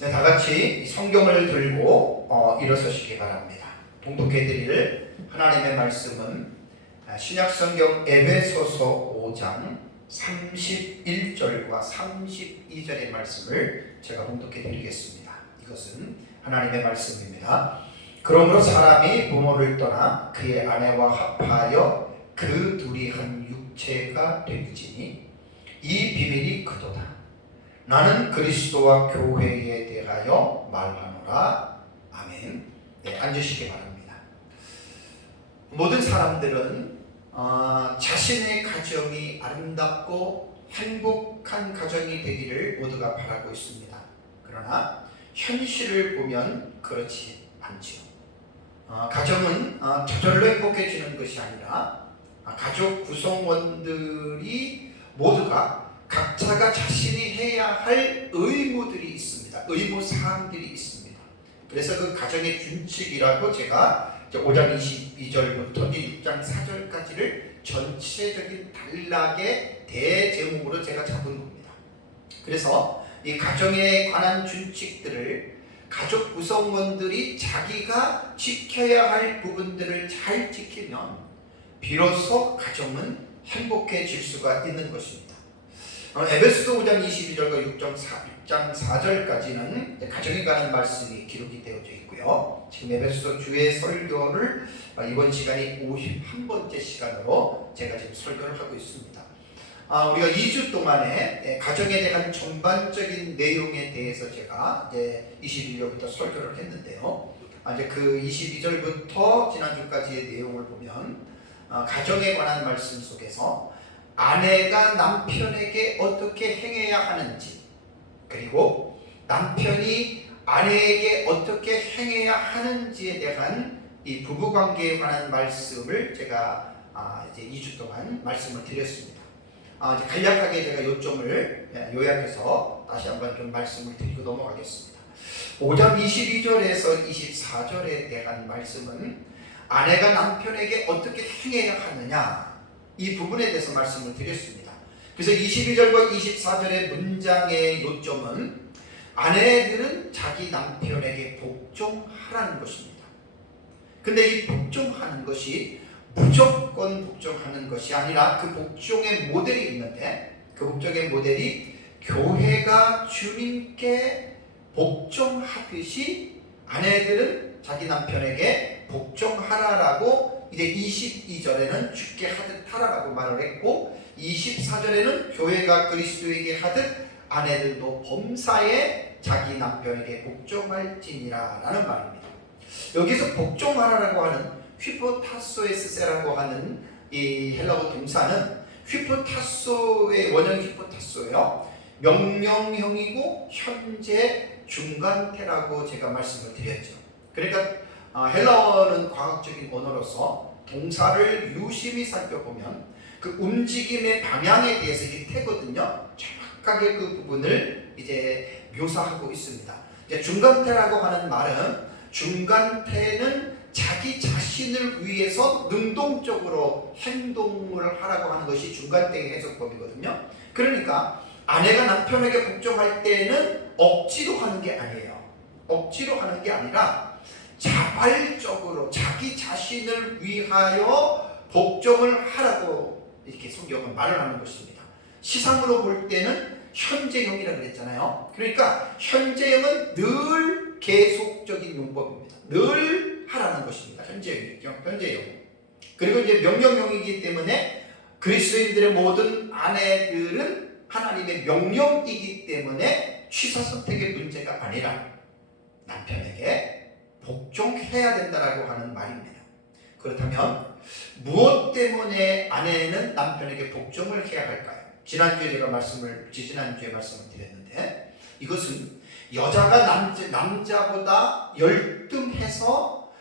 네, 다 같이 성경을 들고 일어서시기 바랍니다. 봉독해드릴 하나님의 말씀은 신약성경 에베소서 5장 31절과 32절의 말씀을 제가 봉독해드리겠습니다. 이것은 하나님의 말씀입니다. 그러므로 사람이 부모를 떠나 그의 아내와 합하여 그 둘이 한 육체가 되지니 이 비밀이 크도다. 나는 그리스도와 교회에 대하여 말하노라. 아멘. 네, 앉으시기 바랍니다. 모든 사람들은 자신의 가정이 아름답고 행복한 가정이 되기를 모두가 바라고 있습니다. 그러나 현실을 보면 그렇지 않지요. 가정은 저절로 행복해지는 것이 아니라 가족 구성원들이 모두가 각자가 자신이 해야 할 의무들이 있습니다. 의무사항들이 있습니다. 그래서 그 가정의 준칙이라고 제가 5장 22절부터 6장 4절까지를 전체적인 단락의 대제목으로 제가 잡은 겁니다. 그래서 이 가정에 관한 준칙들을 가족 구성원들이 자기가 지켜야 할 부분들을 잘 지키면 비로소 가정은 행복해질 수가 있는 것입니다. 에베소서 5장 22절과 6장 4절까지는 가정에 관한 말씀이 기록이 되어져 있고요. 지금 에베소서 주의 설교를 이번 시간이 51번째 시간으로 제가 지금 설교를 하고 있습니다. 우리가 2주 동안에 가정에 대한 전반적인 내용에 대해서 제가 이제 21절부터 설교를 했는데요. 이제 그 22절부터 지난주까지의 내용을 보면 가정에 관한 말씀 속에서 아내가 남편에게 어떻게 행해야 하는지, 그리고 남편이 아내에게 어떻게 행해야 하는지에 대한 이 부부관계에 관한 말씀을 제가 이제 2주 동안 말씀을 드렸습니다. 이제 간략하게 제가 요점을 요약해서 다시 한번 좀 말씀을 드리고 넘어가겠습니다. 5장 22절에서 24절에 대한 말씀은 아내가 남편에게 어떻게 행해야 하느냐, 이 부분에 대해서 말씀을 드렸습니다. 그래서 22절과 24절의 문장의 요점은 아내들은 자기 남편에게 복종하라는 것입니다. 근데 이 복종하는 것이 무조건 복종하는 것이 아니라 그 복종의 모델이 있는데, 그 복종의 모델이 교회가 주님께 복종하듯이 아내들은 자기 남편에게 복종하라라고 이제 22절에는 주께 하듯 하라라고 말을 했고, 24절에는 교회가 그리스도에게 하듯 아내들도 범사에 자기 남편에게 복종할지니라 라는 말입니다. 여기서 복종하라라고 하는 휘포타소에스세라고 하는 이 헬라어 동사는 휘포타소의 원형 휘포타소예요. 명령형이고 현재 중간태라고 제가 말씀을 드렸죠. 그러니까 헬라어는 과학적인 언어로서 동사를 유심히 살펴보면 그 움직임의 방향에 대해서 이 태거든요. 정확하게 그 부분을 이제 묘사하고 있습니다. 이제 중간태라고 하는 말은, 중간태는 자기 자신을 위해서 능동적으로 행동을 하라고 하는 것이 중간태의 해석법이거든요. 그러니까 아내가 남편에게 복종할 때는 억지로 하는 게 아니에요. 억지로 하는 게 아니라 자발적으로 자기 자신을 위하여 복종을 하라고 이렇게 성경은 말을 하는 것입니다. 시상으로 볼 때는 현재형이라고 그랬잖아요. 그러니까 현재형은 늘 계속적인 용법입니다. 늘 하라는 것입니다. 현재형. 그리고 이제 명령형이기 때문에 그리스도인들의 모든 아내들은 하나님의 명령이기 때문에 취사 선택의 문제가 아니라 남편에게 복종해야 된다라고 하는 말입니다. 그렇다면 무엇 때문에 아내는 남편에게 복종을 해야 할까요? 지지난주에 말씀을 드렸는데, 이것은 여자가 남자보다 열등해서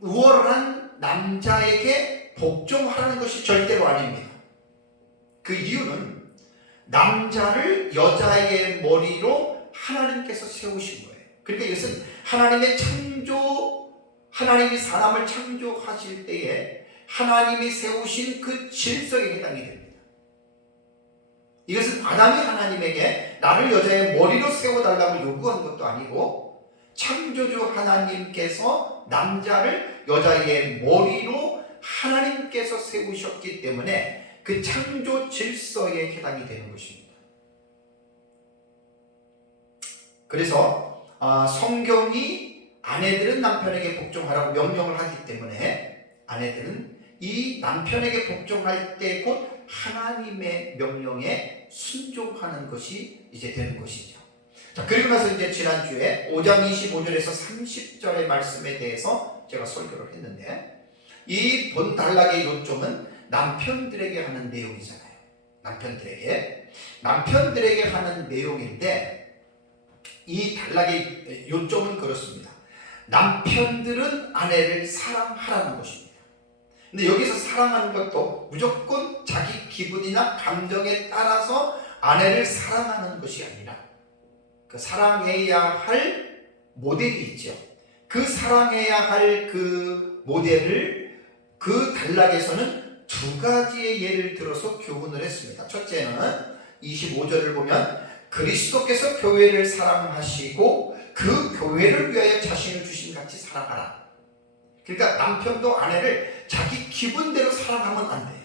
우월한 남자에게 복종하라는 것이 절대로 아닙니다. 그 이유는 남자를 여자의 머리로 하나님께서 세우신 거예요. 그러니까 이것은 하나님의 하나님이 사람을 창조하실 때에 하나님이 세우신 그 질서에 해당이 됩니다. 이것은 아담이 하나님에게 나를 여자의 머리로 세워달라고 요구한 것도 아니고 창조주 하나님께서 남자를 여자의 머리로 하나님께서 세우셨기 때문에 그 창조 질서에 해당이 되는 것입니다. 그래서 성경이 아내들은 남편에게 복종하라고 명령을 하기 때문에 아내들은 이 남편에게 복종할 때 곧 하나님의 명령에 순종하는 것이 이제 되는 것이죠. 자, 그리고 나서 이제 지난주에 5장 25절에서 30절의 말씀에 대해서 제가 설교를 했는데, 이 본 단락의 요점은 남편들에게 하는 내용이잖아요. 남편들에게 하는 내용인데, 이 단락의 요점은 그렇습니다. 남편들은 아내를 사랑하라는 것입니다. 근데 여기서 사랑하는 것도 무조건 자기 기분이나 감정에 따라서 아내를 사랑하는 것이 아니라 그 사랑해야 할 모델이 있죠. 그 사랑해야 할 그 모델을 그 단락에서는 두 가지의 예를 들어서 교훈을 했습니다. 첫째는 25절을 보면 그리스도께서 교회를 사랑하시고 그 교회를 위하여 자신을 주신 같이 사랑하라. 그러니까 남편도 아내를 자기 기분대로 사랑하면 안 돼요.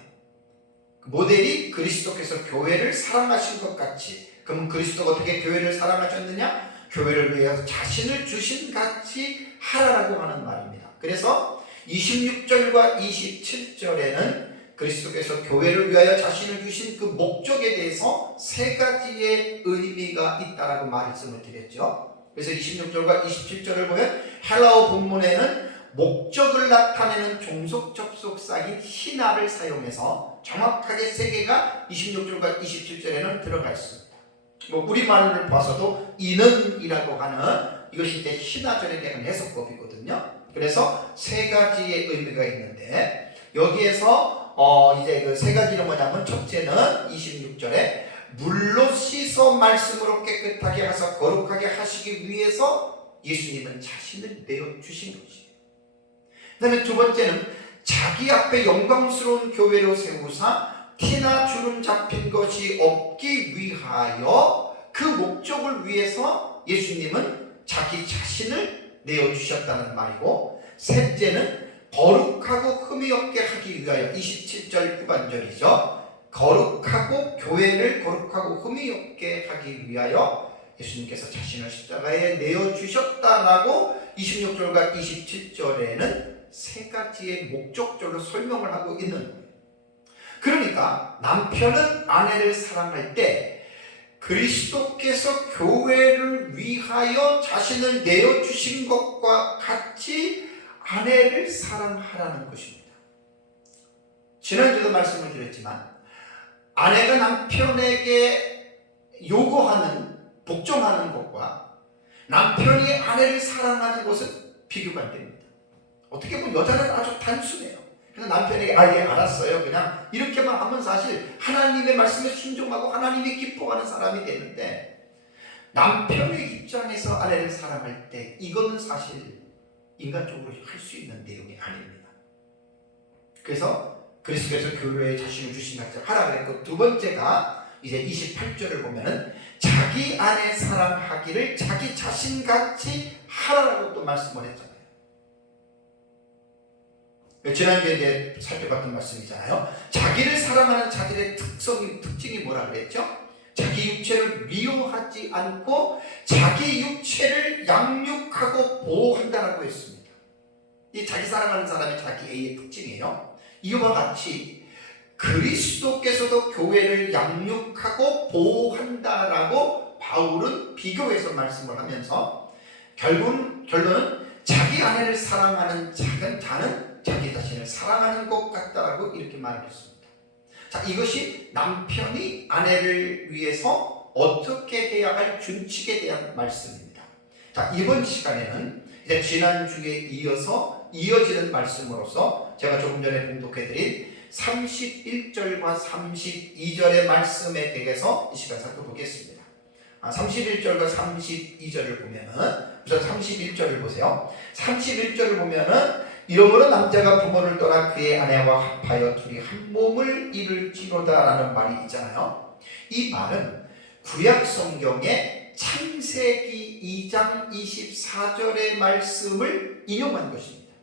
모델이 그리스도께서 교회를 사랑하신 것 같이. 그러면 그리스도가 어떻게 교회를 사랑하셨느냐? 교회를 위해서 자신을 주신 같이 하라라고 하는 말입니다. 그래서 26절과 27절에는 그리스도께서 교회를 위하여 자신을 주신 그 목적에 대해서 세 가지의 의미가 있다라고 말씀을 드렸죠. 그래서 26절과 27절을 보면 헬라어 본문에는 목적을 나타내는 종속 접속사인 히나를 사용해서 정확하게 세 개가 26절과 27절에는 들어가 있습니다. 우리말을 봐서도 이는이라고 하는 이것이 이제 히나절에 대한 해석법이거든요. 그래서 세 가지의 의미가 있는데, 여기에서 이제 그 세 가지는 뭐냐면, 첫째는 26절에 물로 씻어 말씀으로 깨끗하게 하사 거룩하게 하시기 위해서 예수님은 자신을 내어주신 것이에요. 그 다음에 두 번째는 자기 앞에 영광스러운 교회로 세우사 티나 주름 잡힌 것이 없기 위하여 그 목적을 위해서 예수님은 자기 자신을 내어주셨다는 말이고, 셋째는 거룩하고 흠이 없게 하기 위하여 27절 후반절이죠. 거룩하고 교회를 거룩하고 흠이 없게 하기 위하여 예수님께서 자신을 십자가에 내어주셨다라고 26절과 27절에는 세 가지의 목적절로 설명을 하고 있는 거예요. 그러니까 남편은 아내를 사랑할 때 그리스도께서 교회를 위하여 자신을 내어주신 것과 같이 아내를 사랑하라는 것입니다. 지난주도 말씀을 드렸지만 아내가 남편에게 요구하는, 복종하는 것과 남편이 아내를 사랑하는 것은 비교가 안 됩니다. 어떻게 보면 여자는 아주 단순해요. 그냥 남편에게 알았어요, 그냥 이렇게만 하면 사실 하나님의 말씀에 순종하고 하나님이 기뻐하는 사람이 되는데, 남편의 입장에서 아내를 사랑할 때 이거는 사실 인간적으로 할 수 있는 내용이 아닙니다. 그래서 그리스도께서 교회에 자신을 주신 같이 하라 그랬고, 두 번째가 이제 28절을 보면은 자기 아내 사랑하기를 자기 자신같이 하라라고 또 말씀을 했잖아요. 지난주에 이제 살펴봤던 말씀이잖아요. 자기를 사랑하는 자들의 특징이 뭐라 그랬죠? 자기 육체를 미워하지 않고 자기 육체를 양육하고 보호한다라고 했습니다. 이 자기 사랑하는 사람이 자기 A의 특징이에요. 이와 같이 그리스도께서도 교회를 양육하고 보호한다라고 바울은 비교해서 말씀을 하면서 결론은 자기 아내를 사랑하는 자는 자기 자신을 사랑하는 것 같다라고 이렇게 말을 했습니다. 자, 이것이 남편이 아내를 위해서 어떻게 해야 할 준칙에 대한 말씀입니다. 자, 이번 시간에는 이제 지난주에 이어지는 말씀으로서 제가 조금 전에 봉독해드린 31절과 32절의 말씀에 대해서 이 시간 살펴보겠습니다. 31절과 32절을 보면은, 우선 31절을 보세요. 31절을 보면은 이러므로 남자가 부모를 떠나 그의 아내와 합하여 둘이 한 몸을 이룰지로다 라는 말이 있잖아요. 이 말은 구약 성경의 창세기 2장 24절의 말씀을 인용한 것입니다.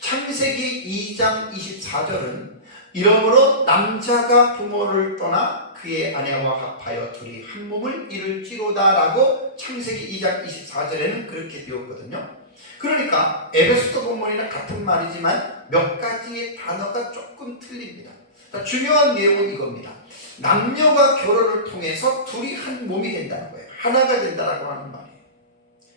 창세기 2장 24절은 이러므로 남자가 부모를 떠나 그의 아내와 합하여 둘이 한 몸을 이룰지로다 라고 창세기 2장 24절에는 그렇게 되었거든요. 그러니까 에베소서 본문이랑 같은 말이지만 몇 가지의 단어가 조금 틀립니다. 중요한 내용은 이겁니다. 남녀가 결혼을 통해서 둘이 한 몸이 된다는 거예요. 하나가 된다라고 하는 말이에요.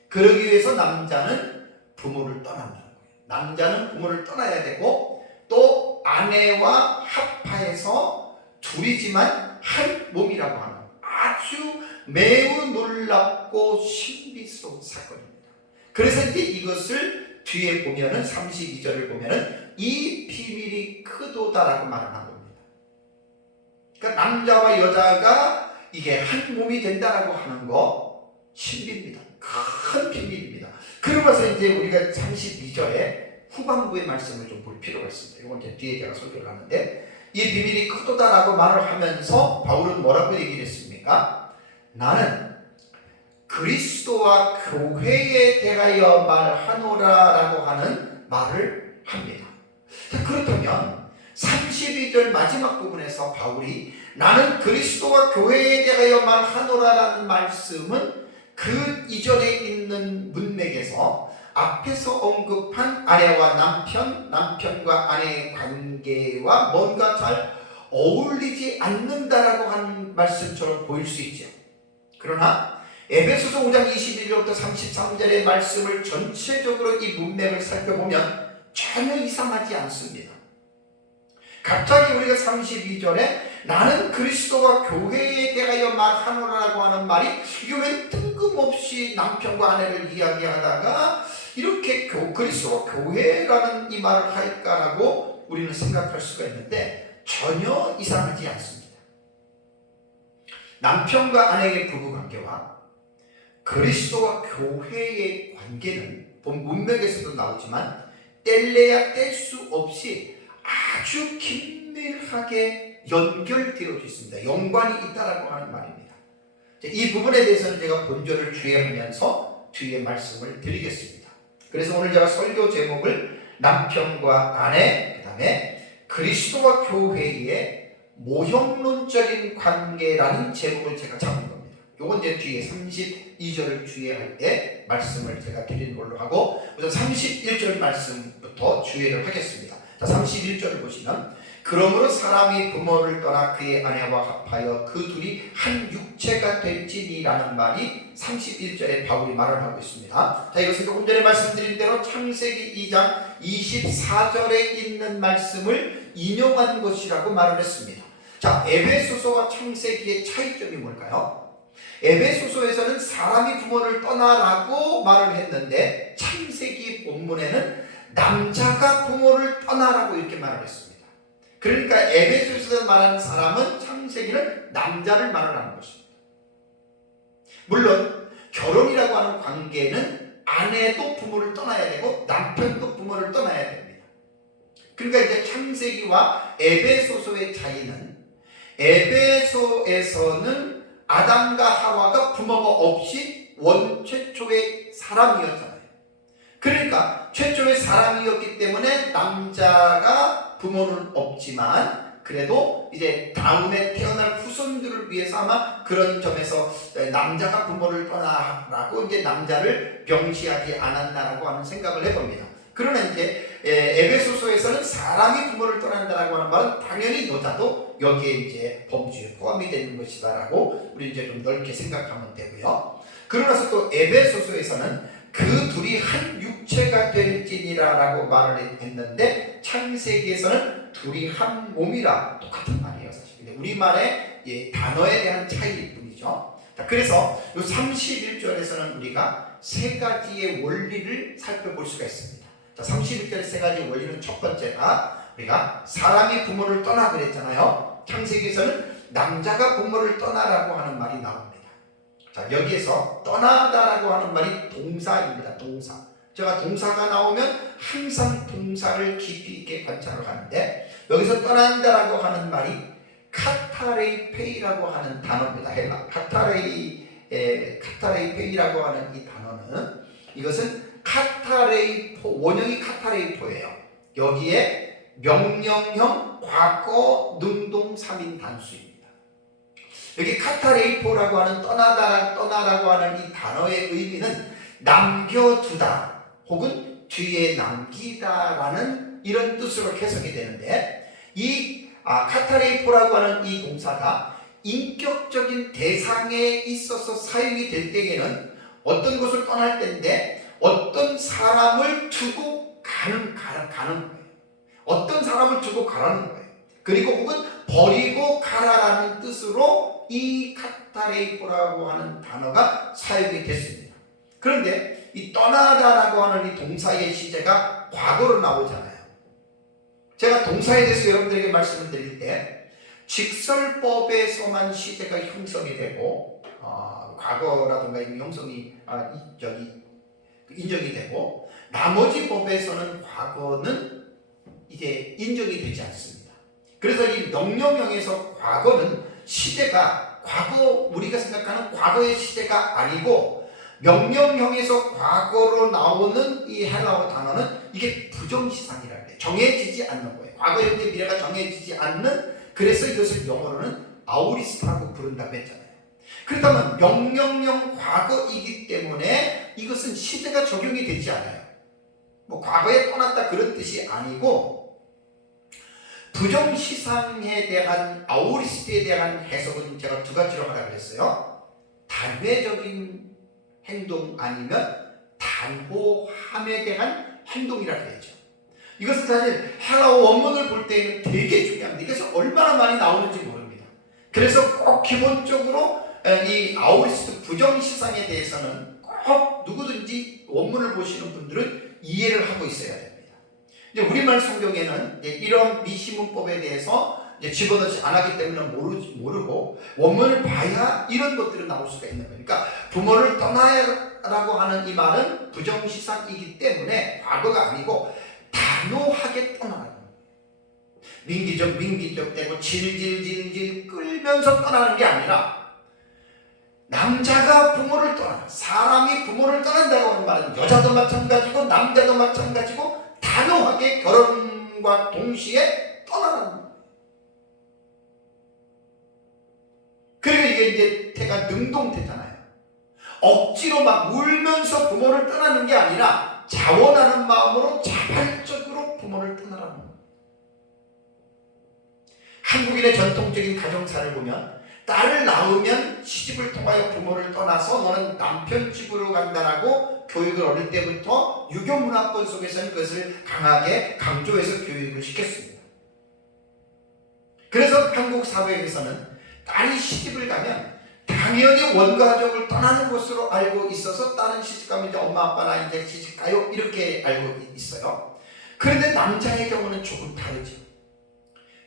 그러기 위해서 남자는 부모를 떠난다는 거예요. 남자는 부모를 떠나야 되고 또 아내와 합하여서 둘이지만 한 몸이라고 하는 아주 매우 놀랍고 신비스러운 사건입니다. 그래서 이제 이것을 뒤에 보면은 32절을 보면은 이 비밀이 크도다라고 말을 한 겁니다. 그러니까 남자와 여자가 이게 한 몸이 된다라고 하는 거 신비입니다. 큰 비밀입니다. 그러면서 이제 우리가 32절에 후반부의 말씀을 좀 볼 필요가 있습니다. 이건 이제 뒤에 제가 설교를 하는데 이 비밀이 크도다라고 말을 하면서 바울은 뭐라고 얘기를 했습니까? 나는 그리스도와 교회에 대하여 말하노라라고 하는 말을 합니다. 그렇다면 32절 마지막 부분에서 바울이 나는 그리스도와 교회에 대하여 말하노라라는 말씀은 그 이전에 있는 문맥에서 앞에서 언급한 아내와 남편, 남편과 아내의 관계와 뭔가 잘 어울리지 않는다라고 하는 말씀처럼 보일 수 있죠. 그러나 에베소서 5장 21절부터 33절의 말씀을 전체적으로 이 문맥을 살펴보면 전혀 이상하지 않습니다. 갑자기 우리가 32절에 나는 그리스도와 교회에 대하여 말하노라고 하는 말이 이게 왜 뜬금없이 남편과 아내를 이야기하다가 이렇게 그리스도와 교회라는 이 말을 할까라고 우리는 생각할 수가 있는데 전혀 이상하지 않습니다. 남편과 아내의 부부관계와 그리스도와 교회의 관계는 본 문맥에서도 나오지만 뗄래야 뗄 수 없이 아주 긴밀하게 연결되어 있습니다. 연관이 있다라고 하는 말입니다. 이 부분에 대해서는 제가 본절을 주의하면서 뒤에 말씀을 드리겠습니다. 그래서 오늘 제가 설교 제목을 남편과 아내, 그 다음에 그리스도와 교회의 모형론적인 관계라는 제목을 제가 잡은 겁니다. 요건 이제 뒤에 32절을 주의할 때 말씀을 제가 드리는 걸로 하고 우선 31절 말씀부터 주의를 하겠습니다. 자, 31절을 보시면 그러므로 사람이 부모를 떠나 그의 아내와 합하여 그 둘이 한 육체가 될지니라는 말이 31절에 바울이 말을 하고 있습니다. 자, 이것은 조금 전에 말씀드린 대로 창세기 2장 24절에 있는 말씀을 인용한 것이라고 말을 했습니다. 자, 에베소서와 창세기의 차이점이 뭘까요? 에베소서에서는 사람이 부모를 떠나라고 말을 했는데 창세기 본문에는 남자가 부모를 떠나라고 이렇게 말을 했습니다. 그러니까 에베소서에서 말하는 사람은 창세기는 남자를 말하는 것입니다. 물론 결혼이라고 하는 관계는 아내도 부모를 떠나야 되고 남편도 부모를 떠나야 됩니다. 그러니까 이제 창세기와 에베소서의 차이는 에베소에서는 아담과 하와가 부모가 없이 최초의 사람이었잖아요. 그러니까 최초의 사람이었기 때문에 남자가 부모는 없지만 그래도 이제 다음에 태어날 후손들을 위해서 아마 그런 점에서 남자가 부모를 떠나라고 이제 남자를 병시하지 않았나라고 하는 생각을 해봅니다. 그러나 이제 에베소서에서는 사람이 부모를 떠난다라고 하는 말은 당연히 여자도 여기에 이제 범주에 포함이 되는 것이다라고 우리 이제 좀 넓게 생각하면 되고요. 그러나서 또 에베소서에서는 그 둘이 한 육체가 될지니라라고 말을 했는데 창세기에서는 둘이 한 몸이라 똑같은 말이에요, 사실. 근데 우리말의 단어에 대한 차이일 뿐이죠. 자, 그래서 이 31절에서는 우리가 세 가지의 원리를 살펴볼 수가 있습니다. 자, 31절의 세 가지 원리는 첫 번째가 우리가 사람이 부모를 떠나 그랬잖아요. 창세기에서는 남자가 부모를 떠나라고 하는 말이 나옵니다. 자, 여기에서 떠나다라고 하는 말이 동사입니다. 동사. 제가 동사가 나오면 항상 동사를 깊이 있게 관찰을 하는데 여기서 떠난다라고 하는 말이 카타 카타레이페이라고 하는 단어입니다. 헬라 카타레이페이라고 하는 이 단어는, 이것은 카타레이포, 원형이 카타레이포예요. 여기에 명령형 과거 능동 3인 단수입니다. 여기 카타레이포라고 하는 떠나다라고 하는 이 단어의 의미는 남겨두다 혹은 뒤에 남기다라는 이런 뜻으로 해석이 되는데, 이 카타레이포라고 하는 이 동사가 인격적인 대상에 있어서 사용이 될 때에는 어떤 것을 떠날 때인데 어떤 사람을 두고 가는 거예요. 어떤 사람을 두고 가라는 거예요. 그리고 혹은 버리고 가라라는 뜻으로 이 카타레이포라고 하는 단어가 사용이 됐습니다. 그런데 이 떠나다라고 하는 이 동사의 시제가 과거로 나오잖아요. 제가 동사에 대해서 여러분들에게 말씀을 드릴 때 직설법에서만 시제가 형성이 되고 과거라든가 형성이 인정이 되고, 나머지 법에서는 과거는 이게 인정이 되지 않습니다. 그래서 이 명령형에서 과거는 시제가 우리가 생각하는 과거의 시제가 아니고, 명령형에서 과거로 나오는 이 헬라어 단어는 이게 부정시상이라고 해요. 정해지지 않는 거예요. 과거, 현재, 미래가 정해지지 않는, 그래서 이것을 영어로는 아우리스트라고 부른다고 했잖아요. 그렇다면 명령형 과거이기 때문에 이것은 시제가 적용이 되지 않아요. 과거에 떠났다 그런 뜻이 아니고, 부정시상에 대한 아우리스트에 대한 해석은 제가 두 가지로 하라고 했어요. 단회적인 행동 아니면 단호함에 대한 행동이라고 했죠. 이것은 사실 헬라어 원문을 볼 때는 되게 중요합니다. 이것이 얼마나 많이 나오는지 모릅니다. 그래서 꼭 기본적으로 이 아우리스트 부정시상에 대해서는 꼭 누구든지 원문을 보시는 분들은 이해를 하고 있어야 됩니다. 이제 우리말 성경에는 이런 미시문법에 대해서 집어넣지 않았기 때문에 모르고 원문을 봐야 이런 것들은 나올 수가 있는 거니까, 부모를 떠나라고 하는 이 말은 부정시상이기 때문에 과거가 아니고 단호하게 떠나는 거예요. 민기적 되고 질질 끌면서 떠나는 게 아니라, 남자가 부모를 떠나, 사람이 부모를 떠난다고 하는 말은 여자도 마찬가지고 남자도 마찬가지고 단호하게 결혼과 동시에 떠나는 거예요. 그리고 이게 이제 태가 능동태잖아요. 억지로 막 울면서 부모를 떠나는 게 아니라 자원하는 마음으로 자발적으로 부모를 떠나라는 거예요. 한국인의 전통적인 가정사를 보면 딸을 낳으면 시집을 통하여 부모를 떠나서 너는 남편 집으로 간다라고 교육을 어릴 때부터 유교 문화권 속에서는 그것을 강하게 강조해서 교육을 시켰습니다. 그래서 한국 사회에서는 딸이 시집을 가면 당연히 원가족을 떠나는 것으로 알고 있어서 딸은 시집 가면 이제 엄마 아빠나 이제 시집 가요 이렇게 알고 있어요. 그런데 남자의 경우는 조금 다르죠.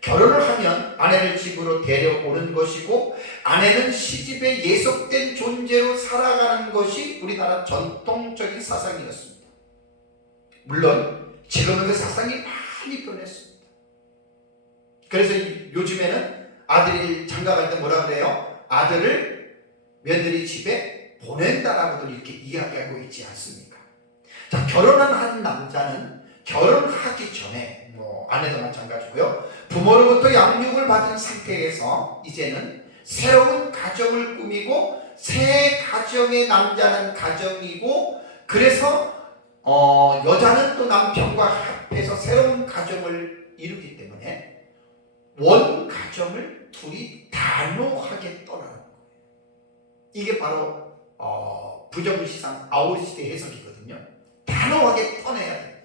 결혼을 하면 아내를 집으로 데려오는 것이고, 아내는 시집에 예속된 존재로 살아가는 것이 우리나라 전통적인 사상이었습니다. 물론 지금은 그 사상이 많이 변했습니다. 그래서 요즘에는 아들이 장가갈 때 뭐라 그래요? 아들을 며느리 집에 보낸다라고도 이렇게 이야기하고 있지 않습니까? 자, 결혼한 한 남자는 결혼하기 전에 아내도 마찬가지고요, 부모로부터 양육을 받은 상태에서 이제는 새로운 가정을 꾸미고, 새 가정의 남자는 가정이고, 그래서 여자는 또 남편과 합해서 새로운 가정을 이루기 때문에 원 가정을 둘이 단호하게 떠나는 거예요. 이게 바로 부정시상 아우리스트 해석이거든요. 단호하게 떠나야 돼요.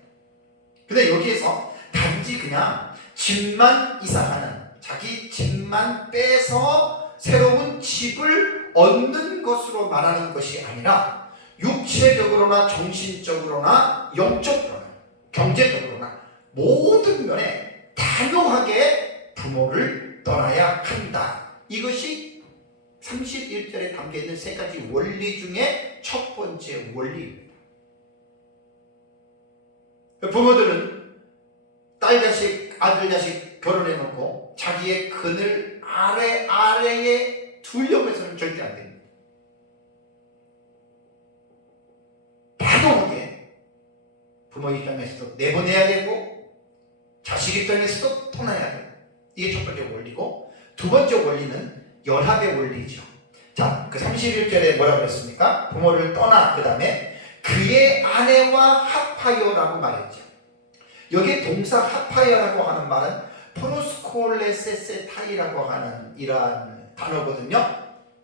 근데 여기에서 단지 그냥 집만 이사하는, 자기 집만 빼서 새로운 집을 얻는 것으로 말하는 것이 아니라, 육체적으로나 정신적으로나 영적으로나 경제적으로나 모든 면에 단호하게 부모를 떠나야 한다. 이것이 31절에 담겨있는 세 가지 원리 중에 첫 번째 원리입니다. 부모들은 딸 자식, 아들 자식 결혼해놓고 자기의 그늘 아래에 두려고 해서는 절대 안 됩니다. 단호하게 부모 입장에서도 내보내야 되고 자식 입장에서도 떠나야 되고, 이게 첫 번째 원리고, 두 번째 원리는 연합의 원리죠. 자, 그 31절에 뭐라고 그랬습니까? 부모를 떠나, 그 다음에 그의 아내와 합하여라고 말했죠. 여기 동사 합하여라고 하는 말은 프로스콜레세세타이라고 하는 이러한 단어거든요.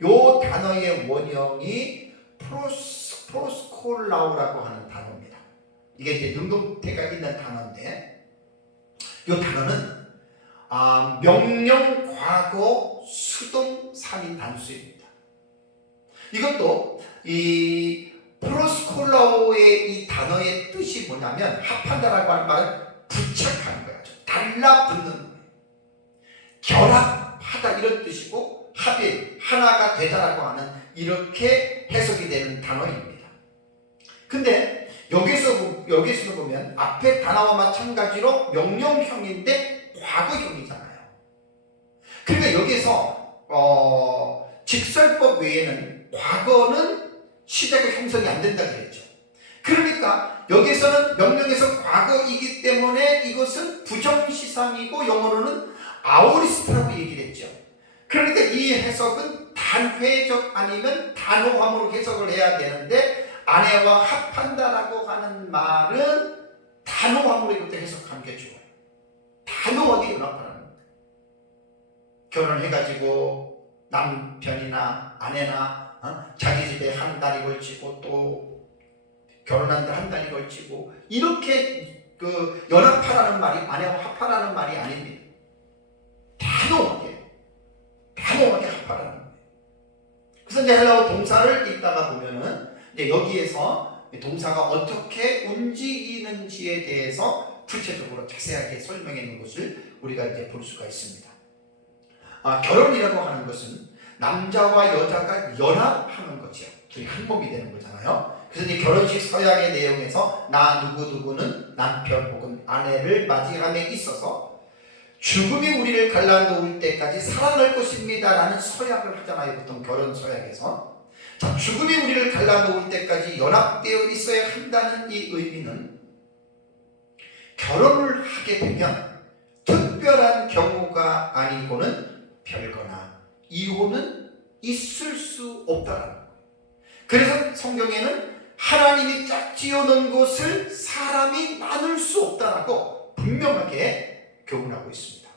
요 단어의 원형이 프로스콜라우라고 하는 단어입니다. 이게 이제 능동태가 있는 단어인데, 이 단어는 명령, 과거, 수동 3인 단수입니다. 이것도 이 프로스콜라우의 이 단어의 뜻이 뭐냐면, 합한다라고 하는 말은 부착하는 거예요. 달라붙는 거예요. 결합하다 이런 뜻이고, 합일, 하나가 되다라고 하는 이렇게 해석이 되는 단어입니다. 근데 여기서 보면 앞에 단어와 마찬가지로 명령형인데 과거형이잖아요. 그러니까 여기서 직설법 외에는 과거는 시제가 형성이 안 된다 그랬죠. 그러니까 여기서는 명령에서 과거이기 때문에 이것은 부정시상이고 영어로는 아오리스트라고 얘기를 했죠. 그러니까 이 해석은 단회적 아니면 단호함으로 해석을 해야 되는데, 아내와 합한다라고 하는 말은 단호함으로 이것도 해석하는 게 좋아요. 단호하게 연합하는 거예요. 결혼해가지고 남편이나 아내나 자기 집에 한 달이 걸치고 또 결혼한데 한 달이 걸치고 이렇게 그 연합하라는 말이, 아내와 합하라는 말이 아닙니다. 단호하게 합하라는 거예요. 그래서 이제 헬라어 동사를 읽다가 보면은 이제 여기에서 동사가 어떻게 움직이는지에 대해서 구체적으로 자세하게 설명해 놓은 것을 우리가 이제 볼 수가 있습니다. 결혼이라고 하는 것은 남자와 여자가 연합하는 거죠. 둘이 한 몸이 되는 거잖아요. 그래서 이 결혼식 서약의 내용에서 나 누구누구는 남편 혹은 아내를 맞이함에 있어서 죽음이 우리를 갈라놓을 때까지 살아날 것입니다 라는 서약을 하잖아요. 보통 결혼 서약에서. 자, 죽음이 우리를 갈라놓을 때까지 연합되어 있어야 한다는 이 의미는, 결혼을 하게 되면 특별한 경우가 아니고는 별거나 이혼은 있을 수 없다라는 거예요. 그래서 성경에는 하나님이 짝 지어놓은 것을 사람이 나눌 수 없다라고 분명하게 교훈하고 있습니다.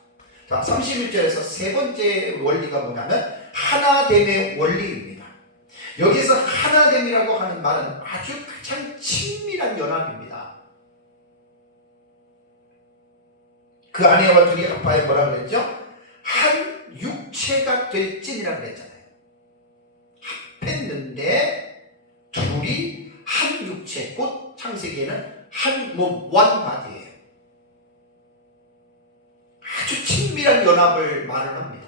자, 31절에서 세 번째 원리가 뭐냐면 하나됨의 원리입니다. 여기서 하나됨이라고 하는 말은 아주 가장 친밀한 연합입니다. 그 아내와 둘이 합하여 뭐라 그랬죠? 한 육체가 될진이라고 그랬잖아요. 합했는데 둘이 한 육체, 곧 창세기에는 한 몸, one body예요. 아주 친밀한 연합을 말을 합니다.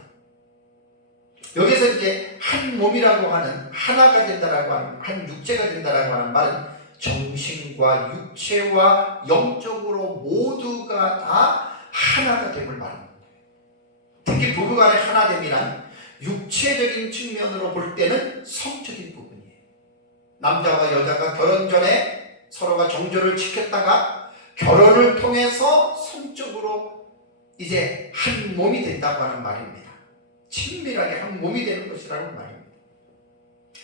여기서 이제 한 몸이라고 하는, 하나가 된다라고 하는, 한 육체가 된다라고 하는 말은 정신과 육체와 영적으로 모두가 다 하나가 됨을 말합니다. 특히 부부간의 하나됨이란 육체적인 측면으로 볼 때는 성적인 부분이에요. 남자와 여자가 결혼 전에 서로가 정조를 지켰다가 결혼을 통해서 성적으로 이제 한 몸이 된다고 하는 말입니다. 친밀하게 한 몸이 되는 것이라는 말입니다.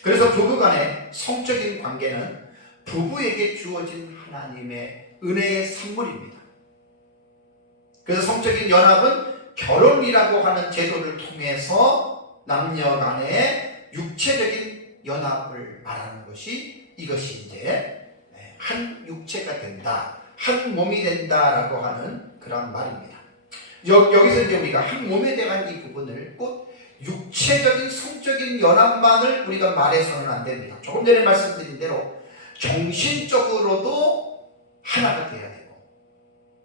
그래서 부부간의 성적인 관계는 부부에게 주어진 하나님의 은혜의 선물입니다. 그래서 성적인 연합은 결혼이라고 하는 제도를 통해서 남녀 간의 육체적인 연합을 말하는 것이, 이것이 이제 한 육체가 된다, 한 몸이 된다라고 하는 그런 말입니다. 여기서 이제 우리가 한 몸에 대한 이 부분을 꼭 육체적인 성적인 연합만을 우리가 말해서는 안 됩니다. 조금 전에 말씀드린 대로 정신적으로도 하나가 되어야 되고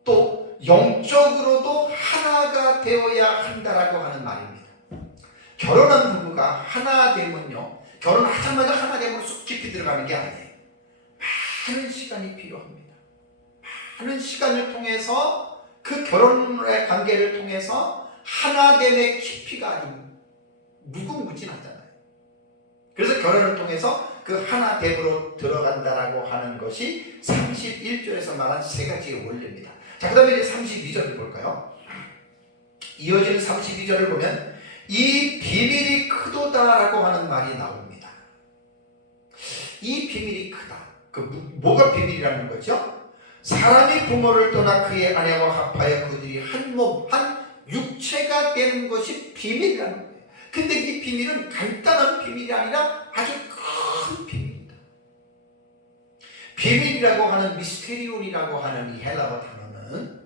또 영적으로도 하나가 되어야 한다라고 하는 말입니다. 결혼한 부부가 하나 되면요, 결혼하자마자 하나 되면 쑥 깊이 들어가는 게 아니에요. 많은 시간이 필요합니다. 많은 시간을 통해서 그 결혼의 관계를 통해서 하나됨의 깊이가 아주 무궁무진하잖아요. 그래서 결혼을 통해서 그 하나됨으로 들어간다라고 하는 것이 31절에서 말한 세 가지의 원리입니다. 자, 그 다음에 이제 32절을 볼까요? 이어지는 32절을 보면 이 비밀이 크도다라고 하는 말이 나옵니다. 이 비밀이 크다. 뭐가 비밀이라는 거죠? 사람이 부모를 떠나 그의 아내와 합하여 그들이 한 몸, 한 육체가 되는 것이 비밀이라는 거예요. 근데 이 비밀은 간단한 비밀이 아니라 아주 큰 비밀입니다. 비밀이라고 하는 미스테리온이라고 하는 이 헬라어 단어는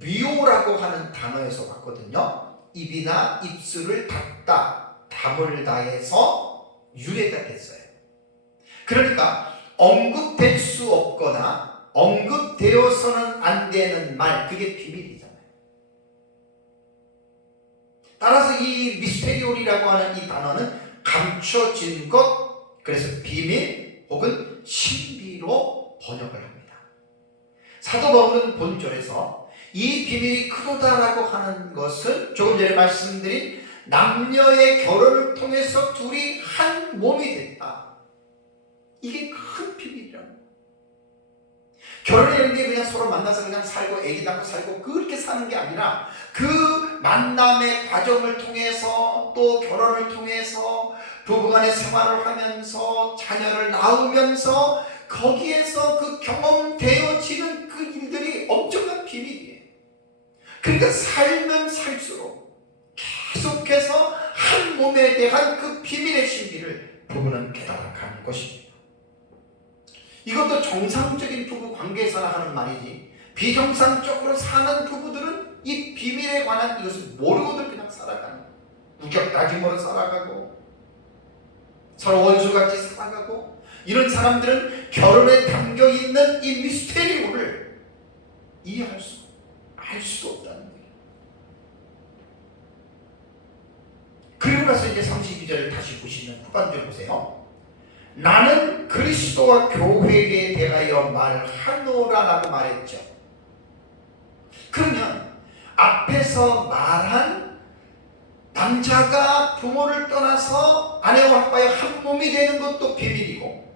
미오라고 하는 단어에서 왔거든요. 입이나 입술을 닫다, 담을 다해서 유래가 됐어요. 그러니까 언급될 수 없거나 언급되어서는 안 되는 말, 그게 비밀이잖아요. 따라서 이 미스테리온이라고 하는 이 단어는 감춰진 것, 그래서 비밀 혹은 신비로 번역을 합니다. 사도 바울은 본절에서 이 비밀이 크도다라고 하는 것은 조금 전에 말씀드린 남녀의 결혼을 통해서 둘이 한 몸이 됐다. 이게 큰 비밀이라는 거예요. 결혼이라는 게 그냥 서로 만나서 그냥 살고 애기 낳고 살고 그렇게 사는 게 아니라 그 만남의 과정을 통해서 또 결혼을 통해서 부부간의 생활을 하면서 자녀를 낳으면서 거기에서 그 경험되어지는 그 일들이 엄청난 비밀이에요. 그러니까 살면 살수록 계속해서 한 몸에 대한 그 비밀의 신비를 부부는 깨달아가는 것입니다. 이것도 정상적인 부부 관계에서나 하는 말이지 비정상적으로 사는 부부들은 이 비밀에 관한 이것을 모르고들 그냥 살아가는 우격다짐으로 살아가고 서로 원수같이 살아가고 이런 사람들은 결혼에 담겨있는 이 미스테리오를 이해할 수, 알 수도 없다는 거예요. 그리고 나서 이제 32절을 다시 보시면 후반절 보세요. 나는 그리스도와 교회에 대하여 말하노라라고 말했죠. 그러면 앞에서 말한 남자가 부모를 떠나서 아내와 합하여 한 몸이 되는 것도 비밀이고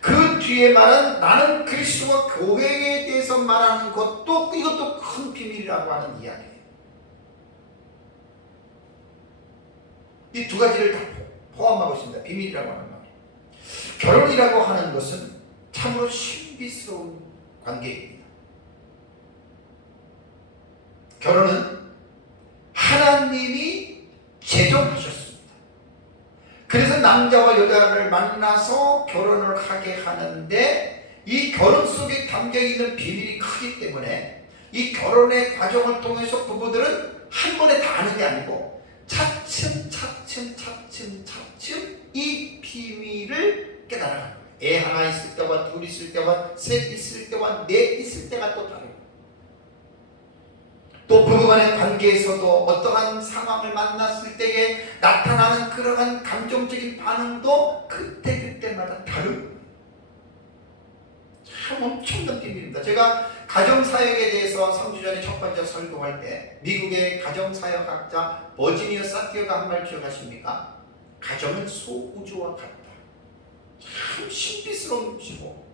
그 뒤에 말한 나는 그리스도와 교회에 대해서 말하는 것도 이것도 큰 비밀이라고 하는 이야기예요. 이 두 가지를 다 포함하고 있습니다. 비밀이라고 하는 말. 결혼이라고 하는 것은 참으로 신비스러운 관계입니다. 결혼은 하나님이 제정하셨습니다. 그래서 남자와 여자를 만나서 결혼을 하게 하는데 이 결혼 속에 담겨있는 비밀이 크기 때문에 이 결혼의 과정을 통해서 부부들은 한 번에 다 하는 게 아니고 차츰 이 비밀을 깨달아가는 거예요. 애 하나 있을 때와 둘 있을 때와 셋 있을 때와 넷 있을 때가 또 다르고 또 부부간의 관계에서도 어떠한 상황을 만났을 때에 나타나는 그러한 감정적인 반응도 그때마다 다르고 참 엄청난 비밀입니다. 제가 가정사역에 대해서 3주 전에 첫 번째 설교할 때 미국의 가정사역학자 버지니아 사티어가 한 말 기억하십니까? 가정은 소우주와 같다. 참 신비스러운 것이고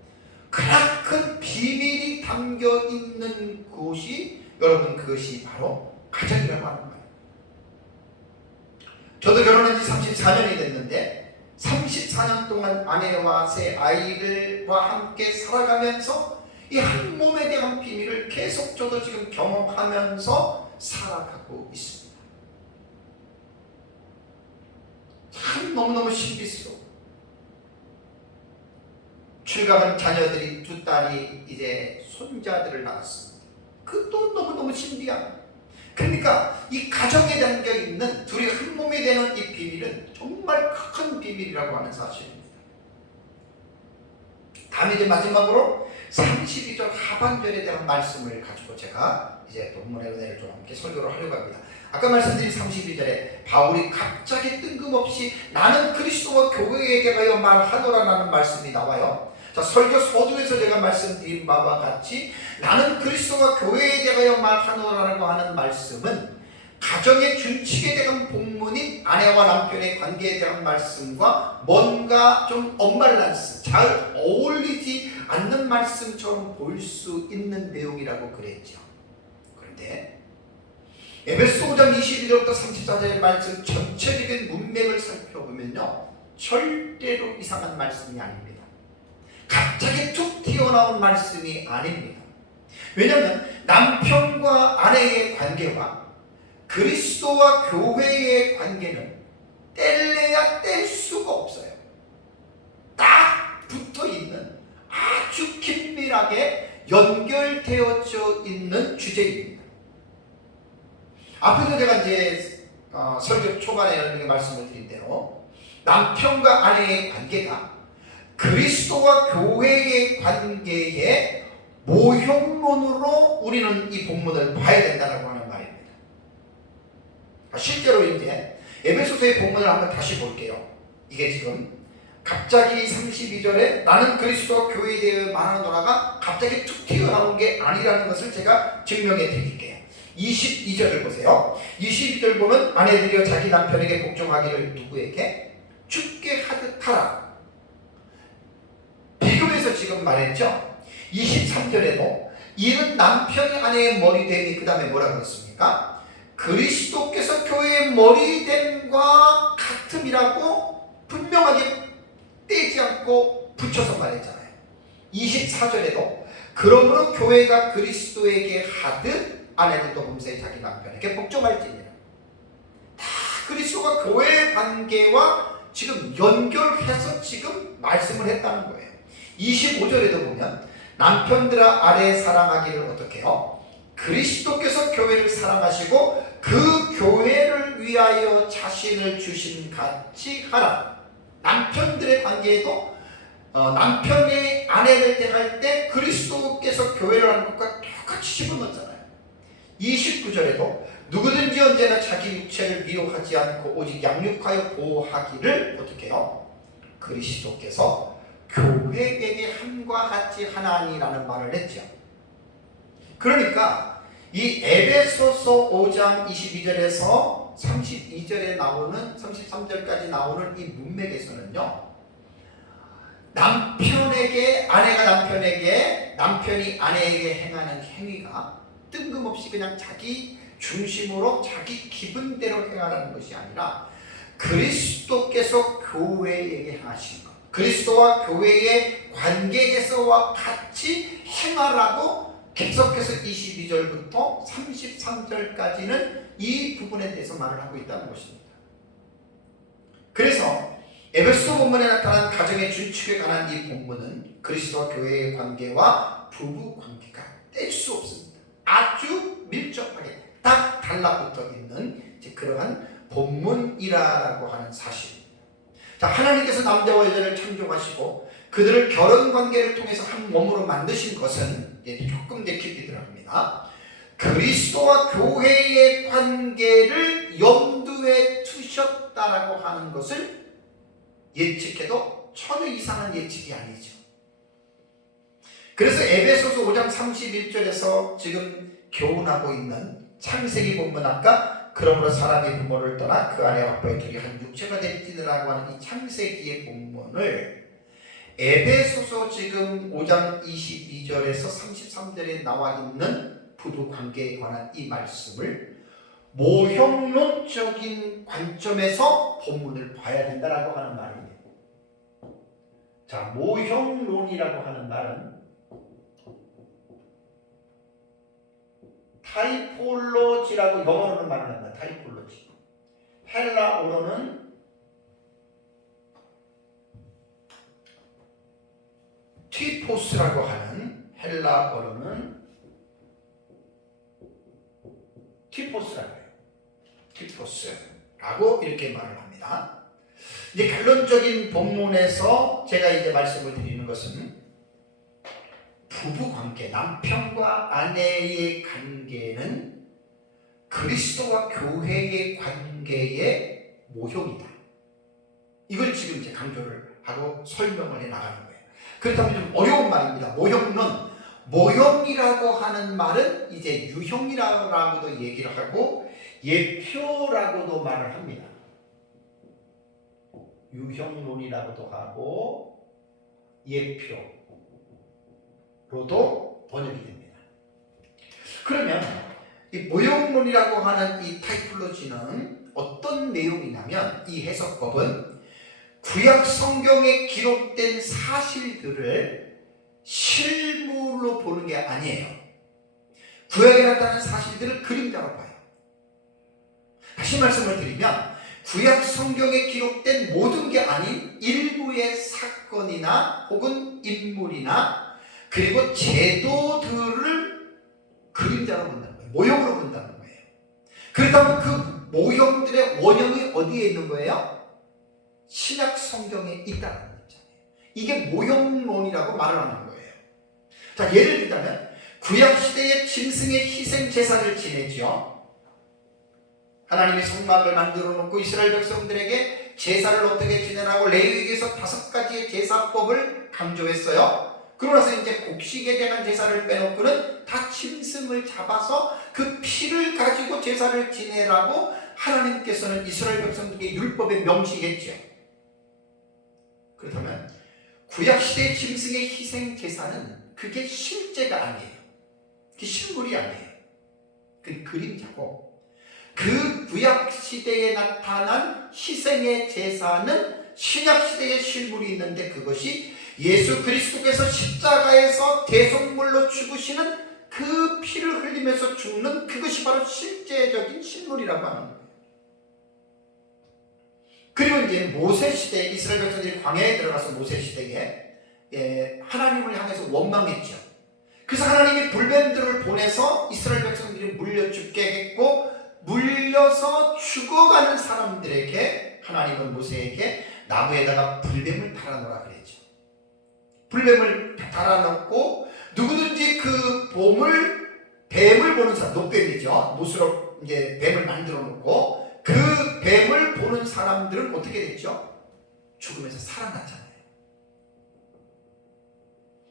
그렇게 비밀이 담겨있는 곳이 여러분 그것이 바로 가정이라고 하는 거예요. 저도 결혼한 지 34년이 됐는데 34년 동안 아내와 세 아이들과 함께 살아가면서 이 한 몸에 대한 비밀을 계속 저도 지금 경험하면서 살아가고 있습니다. 참 너무너무 신비스러워. 출가한 자녀들이 두 딸이 이제 손자들을 낳았습니다. 그것도 너무너무 신비한. 그러니까 이 가정에 담겨있는 둘이 한 몸이 되는 이 비밀은 정말 큰 비밀이라고 하는 사실입니다. 다음에 이제 마지막으로 32절 하반절에 대한 말씀을 가지고 제가 이제 본문의 은혜를 좀 함께 설교를 하려고 합니다. 아까 말씀드린 32절에 바울이 갑자기 뜬금없이 나는 그리스도와 교회에 대하여 말하노라라는 말씀이 나와요. 자, 설교 서두에서 제가 말씀드린 바와 같이 나는 그리스도와 교회에 대하여 말하노라고 하는 말씀은 가정의 준칙에 대한 본문인 아내와 남편의 관계에 대한 말씀과 뭔가 좀 언밸런스, 잘 어울리지 않는 말씀처럼 보일 수 있는 내용이라고 그랬죠. 그런데 에베소 5장 22절부터 34절의 말씀 전체적인 문맥을 살펴보면요, 절대로 이상한 말씀이 아닙니다. 갑자기 툭 튀어나온 말씀이 아닙니다. 왜냐하면 남편과 아내의 관계와 그리스도와 교회의 관계는 뗄래야 뗄 수가 없어요. 딱 붙어있는 아주 긴밀하게 연결되어져 있는 주제입니다. 앞에서 제가 이제 설교 초반에 여러분에게 말씀을 드린 대로 남편과 아내의 관계가 그리스도와 교회의 관계의 모형론으로 우리는 이 본문을 봐야 된다고 하는 말입니다. 실제로 이제 에베소서의 본문을 한번 다시 볼게요. 이게 지금 갑자기 32절에 나는 그리스도와 교회에 대해 말하노라가 갑자기 툭 튀어나온 게 아니라는 것을 제가 증명해 드릴게요. 22절을 보세요. 22절 보면 아내들이여 자기 남편에게 복종하기를 누구에게? 주께 하듯 하라. 비교해서 지금 말했죠. 23절에도 이는 남편이 아내의 머리됨이 그 다음에 뭐라고 했습니까? 그리스도께서 교회의 머리됨과 같음이라고 분명하게 떼지 않고 붙여서 말했잖아요. 24절에도 그러므로 교회가 그리스도에게 하듯 아내들도 범사에 자기 남편에게 복종할지니라. 다 그리스도가 교회의 관계와 지금 연결해서 지금 말씀을 했다는 거예요. 25절에도 보면 남편들아 아내 사랑하기를 어떻게 해요? 그리스도께서 교회를 사랑하시고 그 교회를 위하여 자신을 주신 같이 하라. 남편들의 관계에도 남편이 아내를 대할 때 그리스도께서 교회를 하는 것과 똑같이 집어넣었잖아요. 29절에도 누구든지 언제나 자기 육체를 미혹하지 않고 오직 양육하여 보호하기를 어떻게 해요? 그리스도께서 교회에게 함과 같이 하나니라는 말을 했죠. 그러니까 이 에베소서 5장 22절에서 32절에 나오는 33절까지 나오는 이 문맥에서는요, 남편에게 아내가 남편에게 남편이 아내에게 행하는 행위가 뜬금없이 그냥 자기 중심으로 자기 기분대로 행하라는 것이 아니라 그리스도께서 교회에게 행하신 것, 그리스도와 교회의 관계에서와 같이 행하라고 계속해서 22절부터 33절까지는 이 부분에 대해서 말을 하고 있다는 것입니다. 그래서 에베소 본문에 나타난 가정의 준칙에 관한 이 본문은 그리스도와 교회의 관계와 부부 관계가 뗄 수 없습니다. 아주 밀접하게 딱 달라붙어 있는 그러한 본문이라고 하는 사실입니다. 자, 하나님께서 남자와 여자를 창조하시고 그들을 결혼 관계를 통해서 한 몸으로 만드신 것은 조금 더 깊이 들어갑니다. 그리스도와 교회의 관계를 염두에 두셨다라고 하는 것을 예측해도 전혀 이상한 예측이 아니죠. 그래서 에베소서 5장 31절에서 지금 교훈하고 있는 창세기 본문 아까 그러므로 사람이 부모를 떠나 그 아내와 아빠의 둘이 한 육체가 될지라고 하는 이 창세기의 본문을 에베소서 지금 5장 22절에서 33절에 나와 있는 부부 관계에 관한 이 말씀을 모형론적인 관점에서 본문을 봐야 된다라고 하는 말입니다. 자, 모형론이라고 하는 말은 타이폴로지라고 영어로는 말을 합니다. 타이폴로지. 헬라어로는 티포스라고 하는 헬라어로는 티포스라고 해요. 티포스라고 이렇게 말을 합니다. 이제 결론적인 본문에서 제가 이제 말씀을 드리는 것은 부부 관계, 남편과 아내의 관계는 그리스도와 교회의 관계의 모형이다. 이걸 지금 이제 강조를 하고 설명을 해 나가는 거예요. 그렇다면 좀 어려운 말입니다. 모형론. 모형이라고 하는 말은 이제 유형이라고도 얘기를 하고 예표라고도 말을 합니다. 유형론이라고도 하고 예표로도 번역이 됩니다. 그러면 이 모형론이라고 하는 이 타이폴로지는 어떤 내용이냐면, 이 해석법은 구약 성경에 기록된 사실들을 실물로 보는 게 아니에요. 구약에 나타난 사실들을 그림자로 봐요. 다시 말씀을 드리면, 구약 성경에 기록된 모든 게 아닌 일부의 사건이나 혹은 인물이나 그리고 제도들을 그림자로 본다는 거예요. 모형으로 본다는 거예요. 그렇다면 그 모형들의 원형이 어디에 있는 거예요? 신약 성경에 있다는 거잖아요. 이게 모형론이라고 말을 하는 거예요. 자, 예를 들자면 구약 시대의 짐승의 희생 제사를 지내죠. 하나님이 성막을 만들어 놓고 이스라엘 백성들에게 제사를 어떻게 지내라고 레위기에서 5가지의 제사법을 강조했어요. 그러고 나서 이제 곡식에 대한 제사를 빼놓고는 다 짐승을 잡아서 그 피를 가지고 제사를 지내라고 하나님께서는 이스라엘 백성들에게 율법에 명시했죠. 그렇다면 구약시대의 짐승의 희생 제사는 그게 실제가 아니에요. 그게 실물이 아니에요. 그게 그림자고, 그 구약시대에 나타난 희생의 제사는 신약시대의 실물이 있는데, 그것이 예수 그리스도께서 십자가에서 대속물로 죽으시는 그 피를 흘리면서 죽는 그것이 바로 실제적인 실물이라고 하는 거예요. 그리고 이제 모세시대, 이스라엘 백성들이 광야에 들어가서 모세시대에 하나님을 향해서 원망했죠. 그래서 하나님이 불뱀들을 보내서 이스라엘 백성들이 물려 죽게 했고, 물려서 죽어가는 사람들에게 하나님은 모세에게 나무에다가 불뱀을 달아놓으라 그랬죠. 불뱀을 달아놓고 누구든지 그 뱀을 보는 사람, 노뱀이죠. 못으로 이제 뱀을 만들어 놓고 그 뱀을 보는 사람들은 어떻게 됐죠? 죽으면서 살아났잖아요.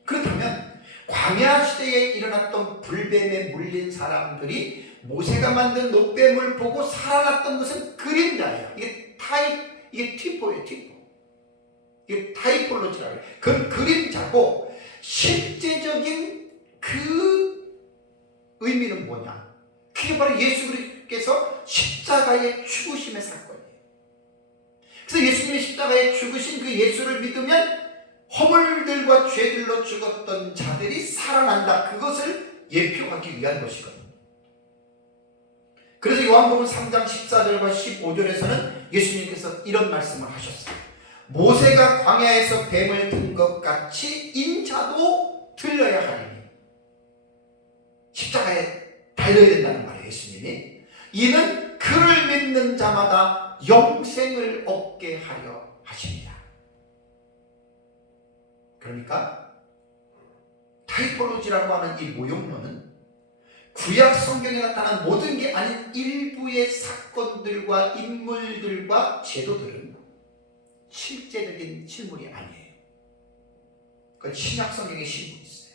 그렇다면 광야 시대에 일어났던 불뱀에 물린 사람들이 모세가 만든 노뱀을 보고 살아났던 것은 그림자예요. 이게 티포예요, 티포. 이게 타이폴로지라고 해요. 그건 그림자고, 실제적인 그 의미는 뭐냐? 그게 바로 예수 그리스도께서 십자가의 죽으심의 사건이에요. 그래서 예수님이 십자가에 죽으신 그 예수를 믿으면 허물들과 죄들로 죽었던 자들이 살아난다. 그것을 예표하기 위한 것이거든요. 그래서 요한복음 3장 14절과 15절에서는 예수님께서 이런 말씀을 하셨어요. 모세가 광야에서 뱀을 든 것 같이 인자도 들려야 하리니. 십자가에 달려야 된다는 말이에요, 예수님이. 이는 그를 믿는 자마다 영생을 얻게 하려 하십니다. 그러니까 타이폴로지라고 하는 이 모형론은 구약 성경에 나타난 모든 게 아닌 일부의 사건들과 인물들과 제도들은 실제적인 실물이 아니에요. 그건 신약 성경의 실물이 있어요.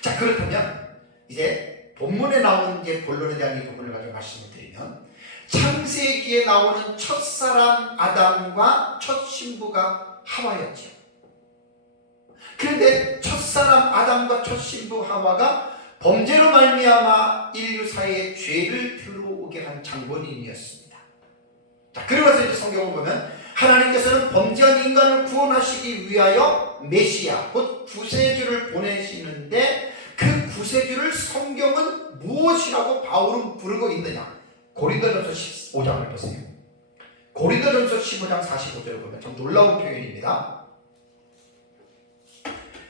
자, 그렇다면 이제 본문에 나오는 이제 본론에 대한 이 부분을 가지고 말씀을 드리면, 창세기에 나오는 첫사람 아담과 첫 신부가 하와였죠. 그런데 첫사람 아담과 첫 신부 하와가 범죄로 말미암아 인류 사이에 죄를 들어오게 한 장본인이었습니다. 자, 그러면서 이제 성경을 보면 하나님께서는 범죄한 인간을 구원하시기 위하여 메시아, 곧 구세주를 보내시는데, 그 구세주를 성경은 무엇이라고 바울은 부르고 있느냐? 고린도전서 15장을 보세요. 고린도전서 15장 45절을 보면 참 놀라운 표현입니다.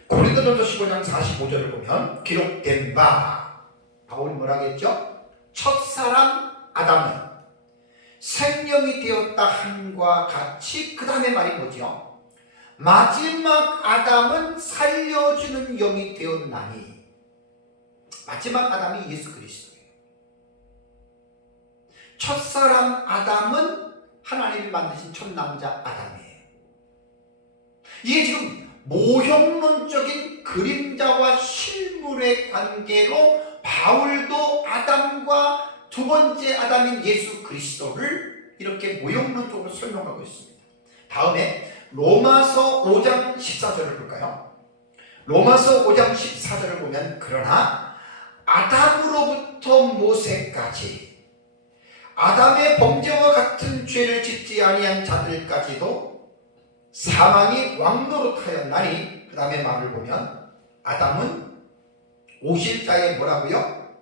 고린도전서 15장 45절을 보면 기록된 바, 바울이 뭐라고 했죠? 첫사람 아담은 생명이 되었다 함과 같이, 그 다음에 말이 뭐죠? 마지막 아담은 살려주는 영이 되었나니. 마지막 아담이 예수 그리스도예요. 첫사람 아담은 하나님이 만드신 첫 남자 아담이에요. 이게 지금 모형론적인 그림자와 실물의 관계로 바울도 아담과 두 번째 아담인 예수 그리스도를 이렇게 모형론적으로 설명하고 있습니다. 다음에 로마서 5장 14절을 볼까요? 로마서 5장 14절을 보면 그러나 아담으로부터 모세까지 아담의 범죄와 같은 죄를 짓지 아니한 자들까지도 사망이 왕노릇하였나니, 그 다음에 말을 보면 아담은 오실 자의 뭐라고요?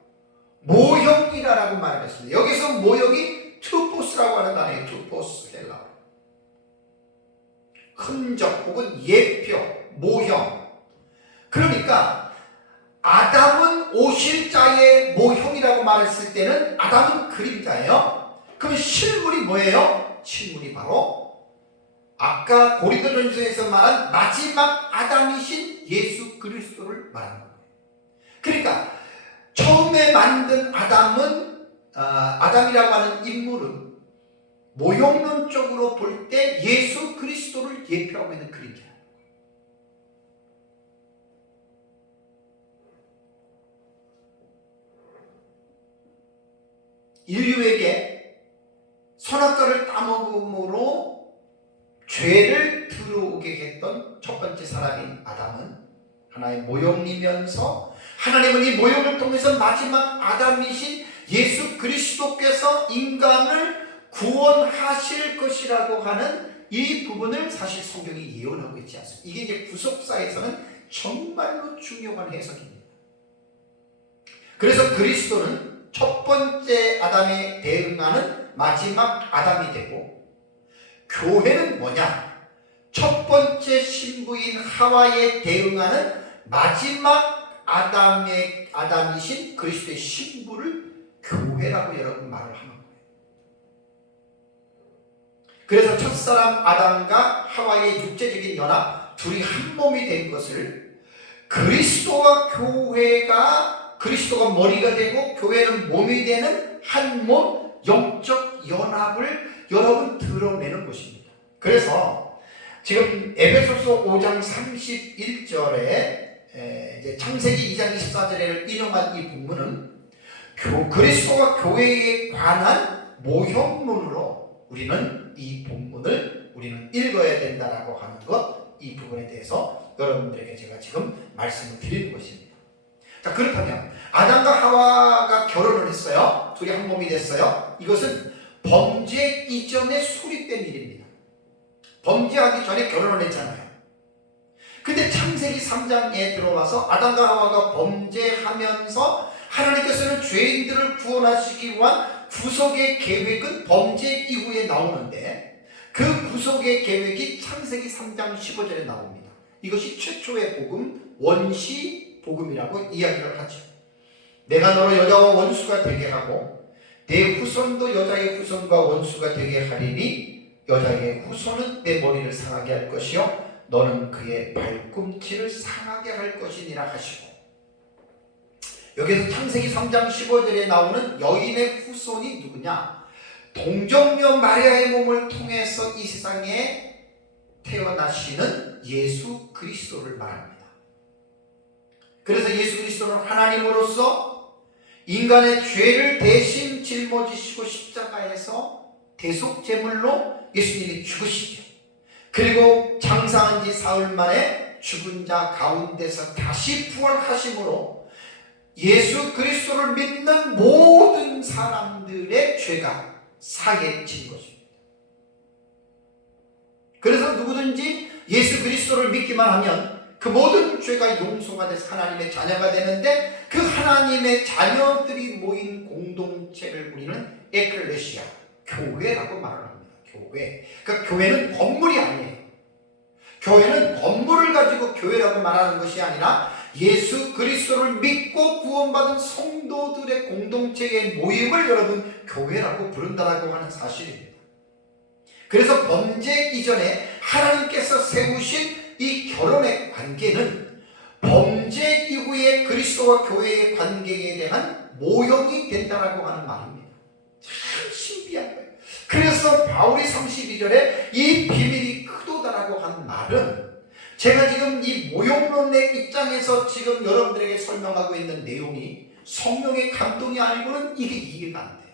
모형이라고 말을 했습니다. 여기서 모형이 투포스라고 하는 단어예요. 투포스 헬라어. 흔적 혹은 예표, 모형. 그러니까 아담은 오실 자의 모형이라고 말했을 때는 아담은 그림자예요. 그럼 실물이 뭐예요? 실물이 바로 아까 고린도전서에서 말한 마지막 아담이신 예수 그리스도를 말하는 거예요. 그러니까 처음에 만든 아담이라고 하는 인물은 모형론적으로 볼 때 예수 그리스도를 예표하고 있는 그림자예요. 인류에게 선악과를 따먹음으로 죄를 들어오게 했던 첫 번째 사람인 아담은 하나의 모형이면서 하나님은 이 모형을 통해서 마지막 아담이신 예수 그리스도께서 인간을 구원하실 것이라고 하는 이 부분을 사실 성경이 예언하고 있지 않습니까? 이게 이제 구속사에서는 정말로 중요한 해석입니다. 그래서 그리스도는 첫 번째 아담에 대응하는 마지막 아담이 되고, 교회는 뭐냐? 첫 번째 신부인 하와에 대응하는 마지막 아담이신 그리스도의 신부를 교회라고 여러분 말을 하는 거예요. 그래서 첫사람 아담과 하와의 육체적인 연합, 둘이 한 몸이 된 것을 그리스도와 그리스도가 머리가 되고 교회는 몸이 되는 한 몸, 영적 연합을 여러분 드러내는 것입니다. 그래서 지금 에베소서 5장 31절에 이제 창세기 2장 24절에 인용한 이 본문은 그리스도와 교회에 관한 모형론으로 우리는 이 본문을 읽어야 된다라고 하는 것, 이 부분에 대해서 여러분들에게 제가 지금 말씀을 드리는 것입니다. 자, 그렇다면 아담과 하와가 결혼을 했어요. 둘이 한 몸이 됐어요. 이것은 범죄 이전에 수립된 일입니다. 범죄하기 전에 결혼을 했잖아요. 근데 창세기 3장에 들어와서 아담과 하와가 범죄하면서 하나님께서는 죄인들을 구원하시기 위한 구속의 계획은 범죄 이후에 나오는데, 그 구속의 계획이 창세기 3장 15절에 나옵니다. 이것이 최초의 복음, 원시 복음이라고 이야기를 하죠. 내가 너로 여자와 원수가 되게 하고 내 후손도 여자의 후손과 원수가 되게 하리니 여자의 후손은 내 머리를 상하게 할 것이요 너는 그의 발꿈치를 상하게 할 것이니라 하시고, 여기서 창세기 3장 15절에 나오는 여인의 후손이 누구냐? 동정녀 마리아의 몸을 통해서 이 세상에 태어나시는 예수 그리스도를 말합니다. 그래서 예수 그리스도는 하나님으로서 인간의 죄를 대신 짊어지시고 십자가에서 대속제물로 예수님이 죽으시죠. 그리고 장사한 지 사흘 만에 죽은 자 가운데서 다시 부활하심으로 예수 그리스도를 믿는 모든 사람들의 죄가 사해진 것입니다. 그래서 누구든지 예수 그리스도를 믿기만 하면 그 모든 죄가 용서가 돼서 하나님의 자녀가 되는데, 그 하나님의 자녀들이 모인 공동체를 우리는 에클레시아, 교회라고 말을 합니다. 교회. 그러니까 교회는 건물이 아니에요. 교회는 건물을 가지고 교회라고 말하는 것이 아니라 예수 그리스도를 믿고 구원받은 성도들의 공동체의 모임을 여러분 교회라고 부른다라고 하는 사실입니다. 그래서 범죄 이전에 하나님께서 세우신 이 결혼의 관계는 범죄 이후에 그리스도와 교회의 관계에 대한 모형이 된다라고 하는 말입니다. 참 신비한 거예요. 그래서 바울이 32절에 이 비밀이 크도다라고 한 말은 제가 지금 이 모욕론의 입장에서 지금 여러분들에게 설명하고 있는 내용이 성령의 감동이 아니고는 이게 이해가 안 돼요.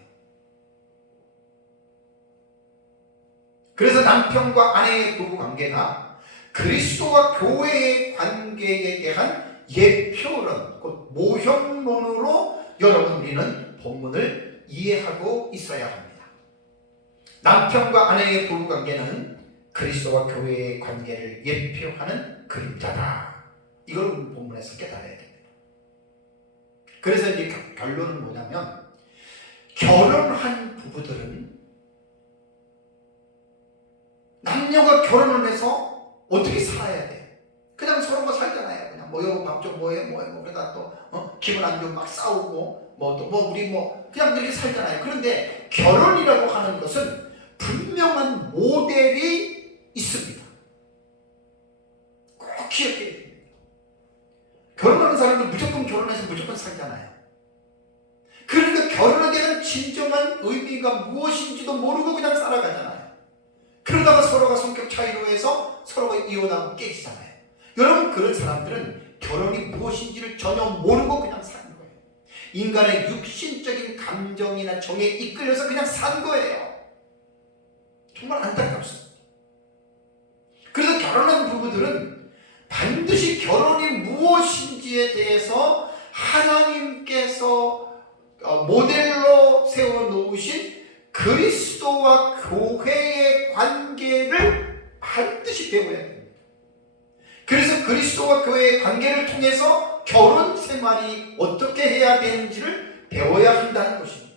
그래서 남편과 아내의 부부관계가 그리스도와 교회의 관계에 대한 예표론, 곧 모형론으로 여러분 우리는 본문을 이해하고 있어야 합니다. 남편과 아내의 부부관계는 그리스도와 교회의 관계를 예표하는 그림자다. 이걸 본문에서 깨달아야 됩니다. 그래서 이제 결론은 뭐냐면, 결혼한 부부들은 남녀가 결혼을 해서 어떻게 살아야 돼? 그냥 서로가 살잖아요. 그냥 뭐 여보 밥 좀 뭐해 그러다 또 기분 안 좋으면 막 싸우고 우리 그냥 이렇게 살잖아요. 그런데 결혼이라고 하는 것은 분명한 모델이 있습니다. 꼭 기억해야 됩니다. 결혼하는 사람들 무조건 결혼해서 무조건 살잖아요. 그러니까 결혼에 대한 진정한 의미가 무엇인지도 모르고 그냥 살아가잖아요. 그러다가 서로가 성격 차이로 해서 서로가 이혼하고 깨지잖아요. 여러분, 그런 사람들은 결혼이 무엇인지를 전혀 모르고 그냥 사는 거예요. 인간의 육신적인 감정이나 정에 이끌려서 그냥 산 거예요. 정말 안타깝습니다. 그래서 결혼한 부부들은 반드시 결혼이 무엇인지에 대해서 하나님께서 모델로 세워놓으신 그리스도와 교회의 관계를 반드시 배워야 됩니다. 그래서 그리스도와 교회의 관계를 통해서 결혼 생활이 어떻게 해야 되는지를 배워야 한다는 것입니다.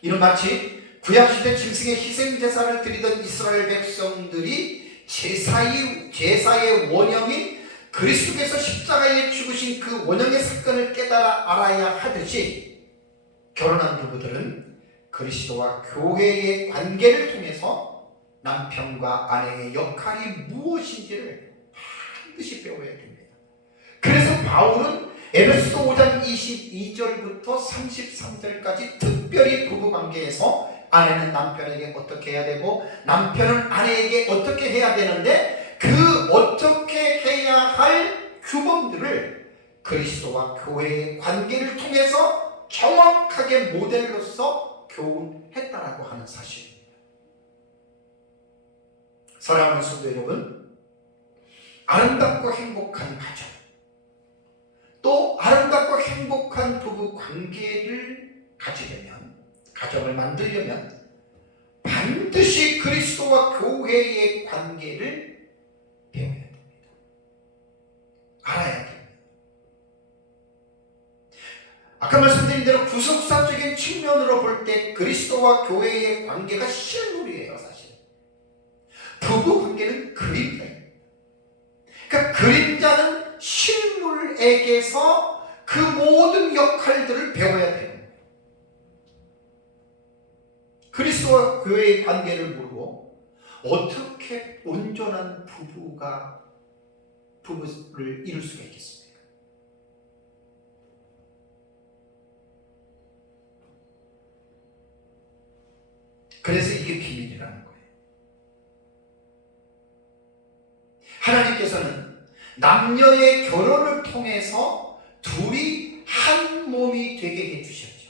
이는 마치 구약시대 짐승의 희생제사를 드리던 이스라엘 백성들이 제사의 원형인 그리스도께서 십자가에 죽으신 그 원형의 사건을 깨달아 알아야 하듯이, 결혼한 부부들은 그리스도와 교회의 관계를 통해서 남편과 아내의 역할이 무엇인지를 반드시 배워야 됩니다. 그래서 바울은 에베소서 5장 22절부터 33절까지 특별히 부부관계에서 아내는 남편에게 어떻게 해야 되고 남편은 아내에게 어떻게 해야 되는데, 그 어떻게 해야 할 규범들을 그리스도와 교회의 관계를 통해서 정확하게 모델로서 교훈했다라고 하는 사실입니다. 사랑하는 성도 여러분, 아름답고 행복한 가정, 또 아름답고 행복한 부부 관계를 가지려면, 가정을 만들려면 반드시 그리스도와 교회의 관계를 배워야 됩니다. 알아야 됩니다. 아까 말씀드린 대로 구속사적인 측면으로 볼 때 그리스도와 교회의 관계가 실물이에요. 사실 부부 관계는 그림자입니다. 그러니까 그림자는 실물에게서 그 모든 역할들을 배워야 돼요. 그리스도와 교회의 관계를 모르고 어떻게 온전한 부부를 이룰 수가 있겠습니까? 그래서 이게 비밀이라는 거예요. 하나님께서는 남녀의 결혼을 통해서 둘이 한 몸이 되게 해주셨죠.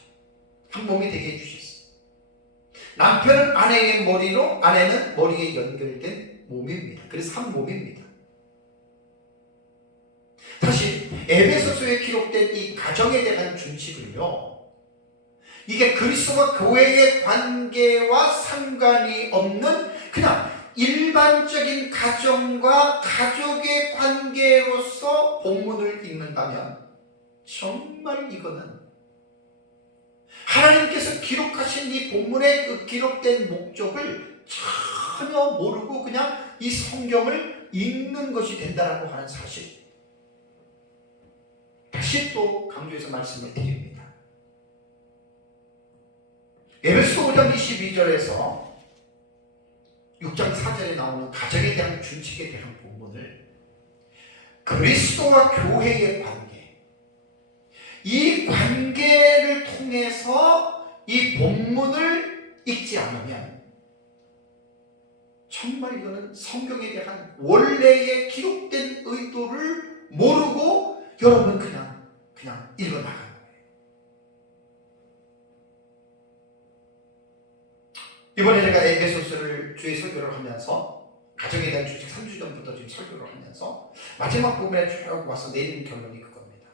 한 몸이 되게 해주셨어요. 남편은 아내의 머리로, 아내는 머리에 연결된 몸입니다. 그래서 한 몸입니다. 다시 에베소서에 기록된 이 가정에 대한 준칙을요, 이게 그리스도와 교회의 관계와 상관이 없는 그냥 일반적인 가정과 가족의 관계로서 본문을 읽는다면 정말 이거는 하나님께서 기록하신 이 본문에 그 기록된 목적을 전혀 모르고 그냥 이 성경을 읽는 것이 된다라고 하는 사실, 다시 또 강조해서 말씀을 드립니다. 에베소 5장 22절에서 6장 4절에 나오는 가정에 대한 준칙에 대한 부분을 그리스도와 교회의 관계, 이 관계를 통해서 이 본문을 읽지 않으면 정말 이거는 성경에 대한 원래의 기록된 의도를 모르고 여러분 그냥 읽어나가는 거예요. 이번에 제가 에베소서를 주의 설교를 하면서 가정에 대한 주식 3주 전부터 지금 설교를 하면서 마지막 부분에 쭉 와서 내리는 결론이 그겁니다.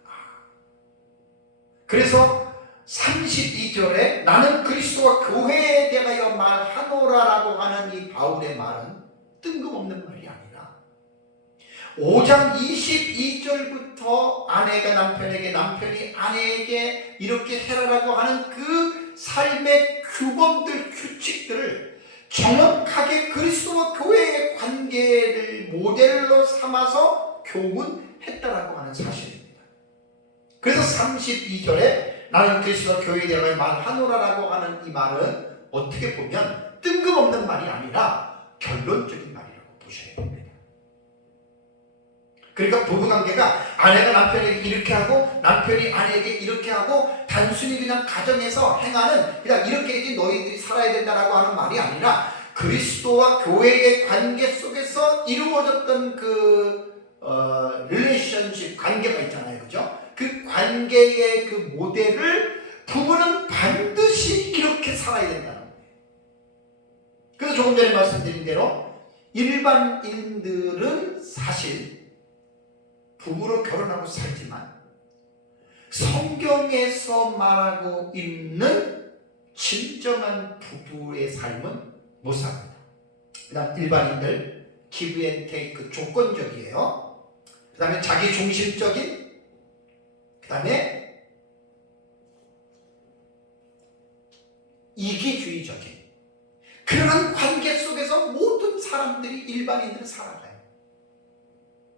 그래서 32절에 나는 그리스도와 교회에 대하여 말하노라라고 하는 이 바울의 말은 뜬금없는 말이 아니라 5장 22절부터 아내가 남편에게, 남편이 아내에게 이렇게 해라라고 하는 그 삶의 규범들, 규칙들을 정확하게 그리스도와 교회의 관계를 모델로 삼아서 교훈했다라고 하는 사실입니다. 그래서 32절에 나는 그리스도와 교회에 대하여 말하노라라고 하는 이 말은 어떻게 보면 뜬금없는 말이 아니라 결론적인 말이라고 보셔야 됩니다. 그러니까 부부관계가 아내가 남편에게 이렇게 하고 남편이 아내에게 이렇게 하고 단순히 그냥 가정에서 행하는 그냥 이렇게 너희들이 살아야 된다라고 하는 말이 아니라 그리스도와 교회의 관계 속에서 이루어졌던 릴레이션십 관계가 있잖아요, 그죠? 그 관계의 그 모델을 부부는 반드시 이렇게 살아야 된다는 거예요. 그래서 조금 전에 말씀드린 대로 일반인들은 사실 부부로 결혼하고 살지만 성경에서 말하고 있는 진정한 부부의 삶은 못 삽니다. 그다음 일반인들 give and take 조건적이에요. 그 다음에 자기 중심적인, 그 다음에 이기주의적인 그런 관계 속에서 모든 사람들이 일반인들은 살아가요.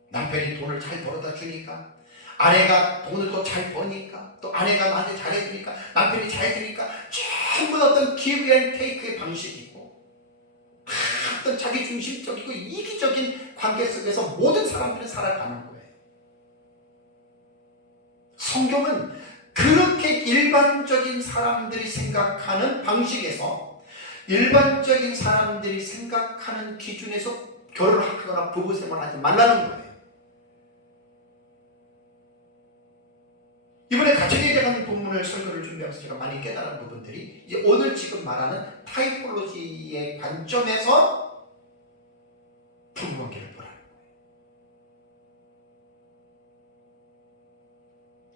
남편이 돈을 잘 벌어다 주니까, 아내가 돈을 또 잘 버니까, 또 아내가 나한테 잘해주니까, 남편이 잘해주니까 전부 어떤 give and take의 방식이고 어떤 자기 중심적이고 이기적인 관계 속에서 모든 사람들은 살아가는 거예요. 성경은 그렇게 일반적인 사람들이 생각하는 방식에서, 일반적인 사람들이 생각하는 기준에서 결혼하거나 부부생활하지 말라는 거예요. 이번에 가정에 대한 본문을 설교를 준비하면서 제가 많이 깨달은 부분들이 이제 오늘 지금 말하는 타이폴로지의 관점에서 부부관계를 보라는 거예요.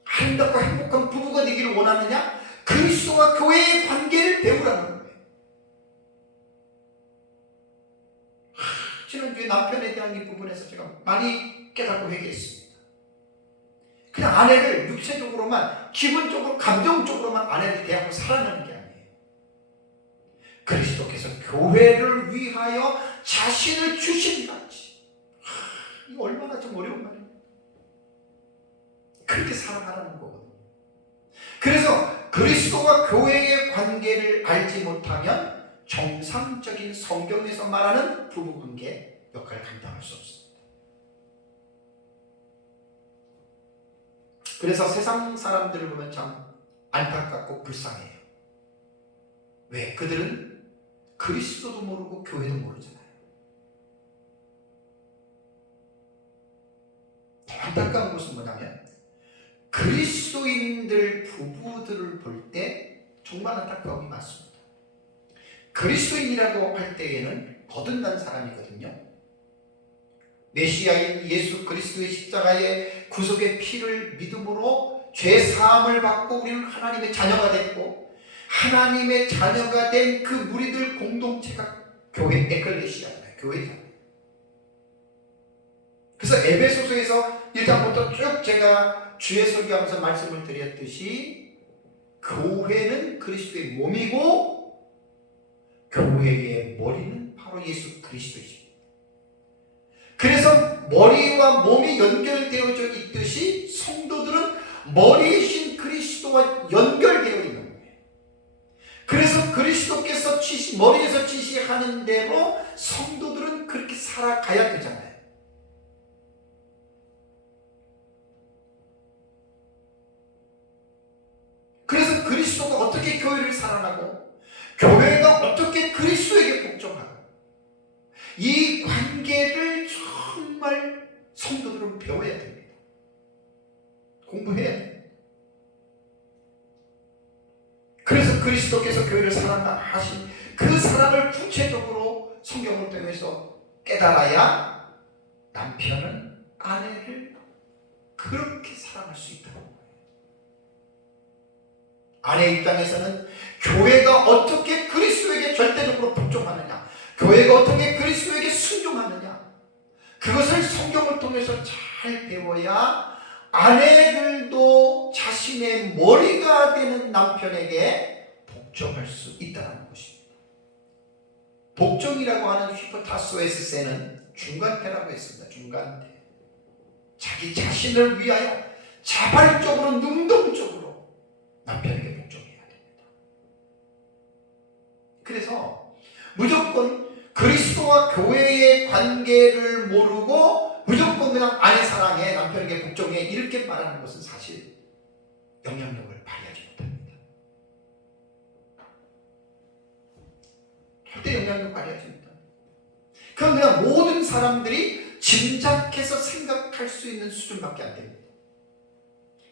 아름답고 행복한 부부가 되기를 원하느냐? 그리스도와 교회의 관계를 배우라는 거예요. 지난주에 남편에 대한 이 부분에서 제가 많이 깨닫고 회개했습니다. 그냥 아내를 육체적으로만, 기본적으로, 감정적으로만 아내를 대하고 살아가는 게 아니에요. 그리스도께서 교회를 위하여 자신을 주신다지. 이거 얼마나 좀 어려운 말이에요. 그렇게 살아가라는 거거든요. 그래서 그리스도와 교회의 관계를 알지 못하면 정상적인 성경에서 말하는 부부관계 역할을 감당할 수 없습니다. 그래서 세상 사람들을 보면 참 안타깝고 불쌍해요. 왜? 그들은 그리스도도 모르고 교회도 모르잖아요. 더 안타까운 것은 뭐냐면 그리스도인들 부부들을 볼 때 정말 안타까움이 많습니다. 그리스도인이라고 할 때에는 거듭난 사람이거든요. 메시아인 예수 그리스도의 십자가의 구속의 피를 믿음으로 죄 사함을 받고 우리는 하나님의 자녀가 됐고, 하나님의 자녀가 된 그 무리들 공동체가 교회 에클레시아잖아요. 교회잖아요. 그래서 에베소서에서 1장부터 쭉 제가 주의 설교하면서 말씀을 드렸듯이 교회는 그리스도의 몸이고 교회의 머리는 바로 예수 그리스도이십니다. 그래서 머리와 몸이 연결되어져 있듯이 성도들은 머리이신 그리스도와 연결되어 있는 거예요. 그래서 그리스도께서 머리에서 지시하는 대로 성도들은 그렇게 살아가야 되잖아요. 그래서 그리스도가 어떻게 교회를 사랑하고 교회가 어떻게 그리스도에게 복종하고 그리스도께서 교회를 사랑하신 그 사랑을 구체적으로 성경을 통해서 깨달아야 남편은 아내를 그렇게 사랑할 수 있다고. 아내 입장에서는 교회가 어떻게 그리스도에게 절대적으로 복종하느냐, 교회가 어떻게 그리스도에게 순종하느냐, 그것을 성경을 통해서 잘 배워야 아내들도 자신의 머리가 되는 남편에게 복종할 수 있다는 것입니다. 복종이라고 하는 히포타소에스세는 중간태라고 했습니다. 중간태. 자기 자신을 위하여 자발적으로 능동적으로 남편에게 복종해야 됩니다. 그래서 무조건 그리스도와 교회의 관계를 모르고 무조건 그냥 아내 사랑해, 남편에게 복종해 이렇게 말하는 것은 사실 영향력을 발휘하지 못합니다. 절대 영향력을 발휘하지 못합니다. 그건 그냥 모든 사람들이 짐작해서 생각할 수 있는 수준밖에 안 됩니다.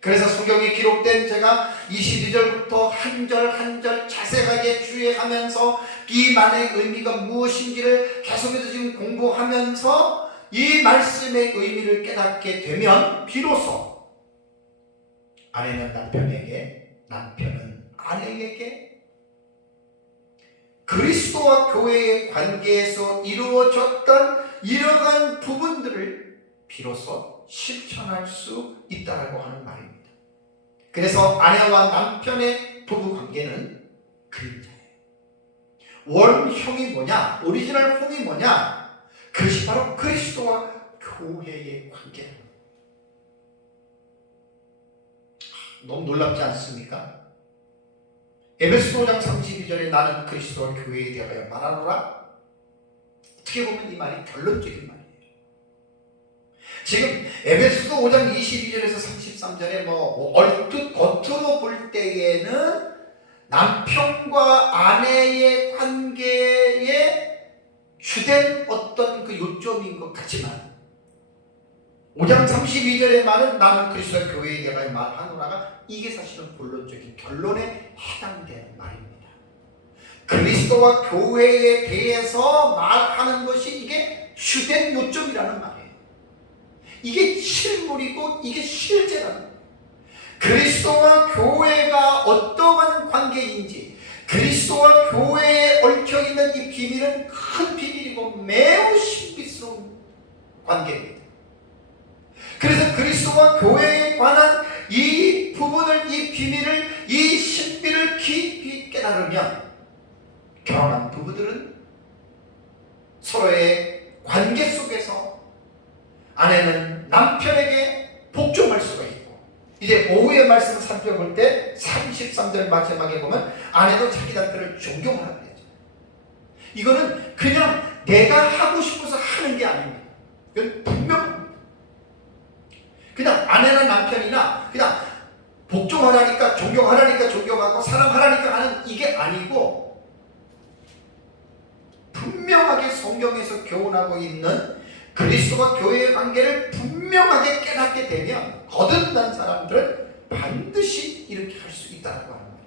그래서 성경에 기록된 제가 22절부터 한 절 한 절 자세하게 주의하면서 이 말의 의미가 무엇인지를 계속해서 지금 공부하면서 이 말씀의 의미를 깨닫게 되면 비로소 아내는 남편에게, 남편은 아내에게 그리스도와 교회의 관계에서 이루어졌던 이러한 부분들을 비로소 실천할 수 있다고 하는 말입니다. 그래서 아내와 남편의 부부 관계는 그림자예요. 원형이 뭐냐? 오리지널 폼이 뭐냐? 그것이 바로 그리스도와 교회의 관계예요. 너무 놀랍지 않습니까? 에베소서 5장 32절에 나는 그리스도와 교회에 대하여 말하노라. 어떻게 보면 이 말이 결론적인 말이에요. 지금 에베소서 5장 22절에서 33절에 얼핏 겉으로 볼 때에는 남편과 아내의 관계에 주된 어떤 그 요점인 것 같지만 5장 32절의 말은 나는 그리스도와 교회에 대하여 말하노라가 이게 사실은 본론적인 결론에 해당되는 말입니다. 그리스도와 교회에 대해서 말하는 것이 이게 주된 요점이라는 말이에요. 이게 실물이고 이게 실제라는 거예요. 그리스도와 교회가 어떠한 관계인지, 그리스도와 교회에 얽혀있는 이 비밀은 큰 비밀이고 매우 신비스러운 관계입니다. 그래서 그리스도와 교회에 관한 이 부분을, 이 비밀을, 이 신비를 깊이 깨달으면 결혼한 부부들은 서로의 관계 속에서 아내는 남편에게 복종할 수가 있고, 이제 오후의 말씀을 살펴볼 때 33절 마지막에 보면 아내도 자기 남편을 존경하라 그랬죠. 이거는 그냥 내가 하고 싶어서 하는 게 아닙니다. 이건 분명합니다. 그냥 아내나 남편이나 그냥 복종하라니까 존경하라니까 존경하고 사랑하라니까 하는 이게 아니고, 분명하게 성경에서 교훈하고 있는 그리스도와 교회의 관계를 분명하게 깨닫게 되면 거듭난 사람들은 반드시 이렇게 할 수 있다고 하는 말입니다.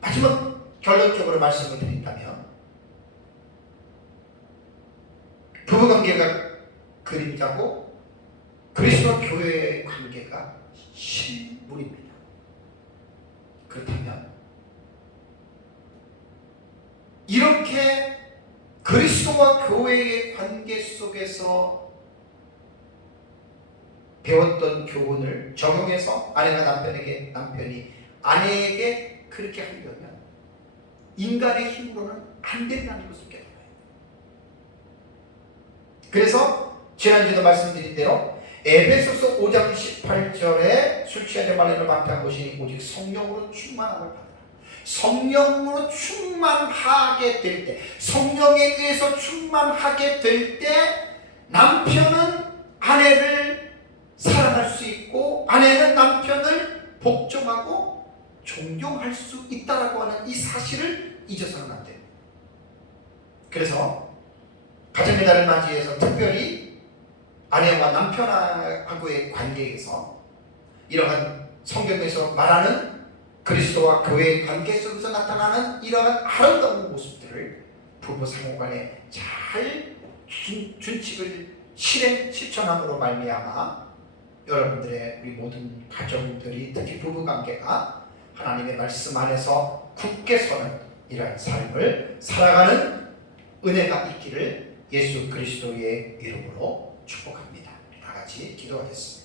마지막 결론적으로 말씀을 드린다면 부부관계가 그림자고 그리스도와 교회의 관계가 실물입니다. 그렇다면 이렇게 그리스도와 교회의 관계 속에서 배웠던 교훈을 적용해서 아내가 남편에게, 남편이 아내에게 그렇게 하려면 인간의 힘으로는 안 된다는 것을 깨달아야 돼요. 그래서 지난주에도 말씀드린 대로 에베소서 5장 18절에 술 취하지 말라는 방탕한 것이 오직 성령으로 충만함을 받으라. 성령으로 충만하게 될 때, 성령에 의해서 충만하게 될 때 남편은 아내를 사랑할 수 있고 아내는 남편을 복종하고 존경할 수 있다라고 하는 이 사실을 잊어서는 안 됩니다. 그래서 가정의 달을 맞이해서 특별히 아내와 남편하고의 관계에서 이러한 성경에서 말하는 그리스도와 교회의 관계 속에서 나타나는 이러한 아름다운 모습들을 부부 상호간에 잘 준칙을 실천함으로 말미암아 여러분들의 우리 모든 가정들이 특히 부부 관계가 하나님의 말씀 안에서 굳게 서는 이러한 삶을 살아가는 은혜가 있기를 예수 그리스도의 이름으로 축복합니다. 다 같이 기도하겠습니다.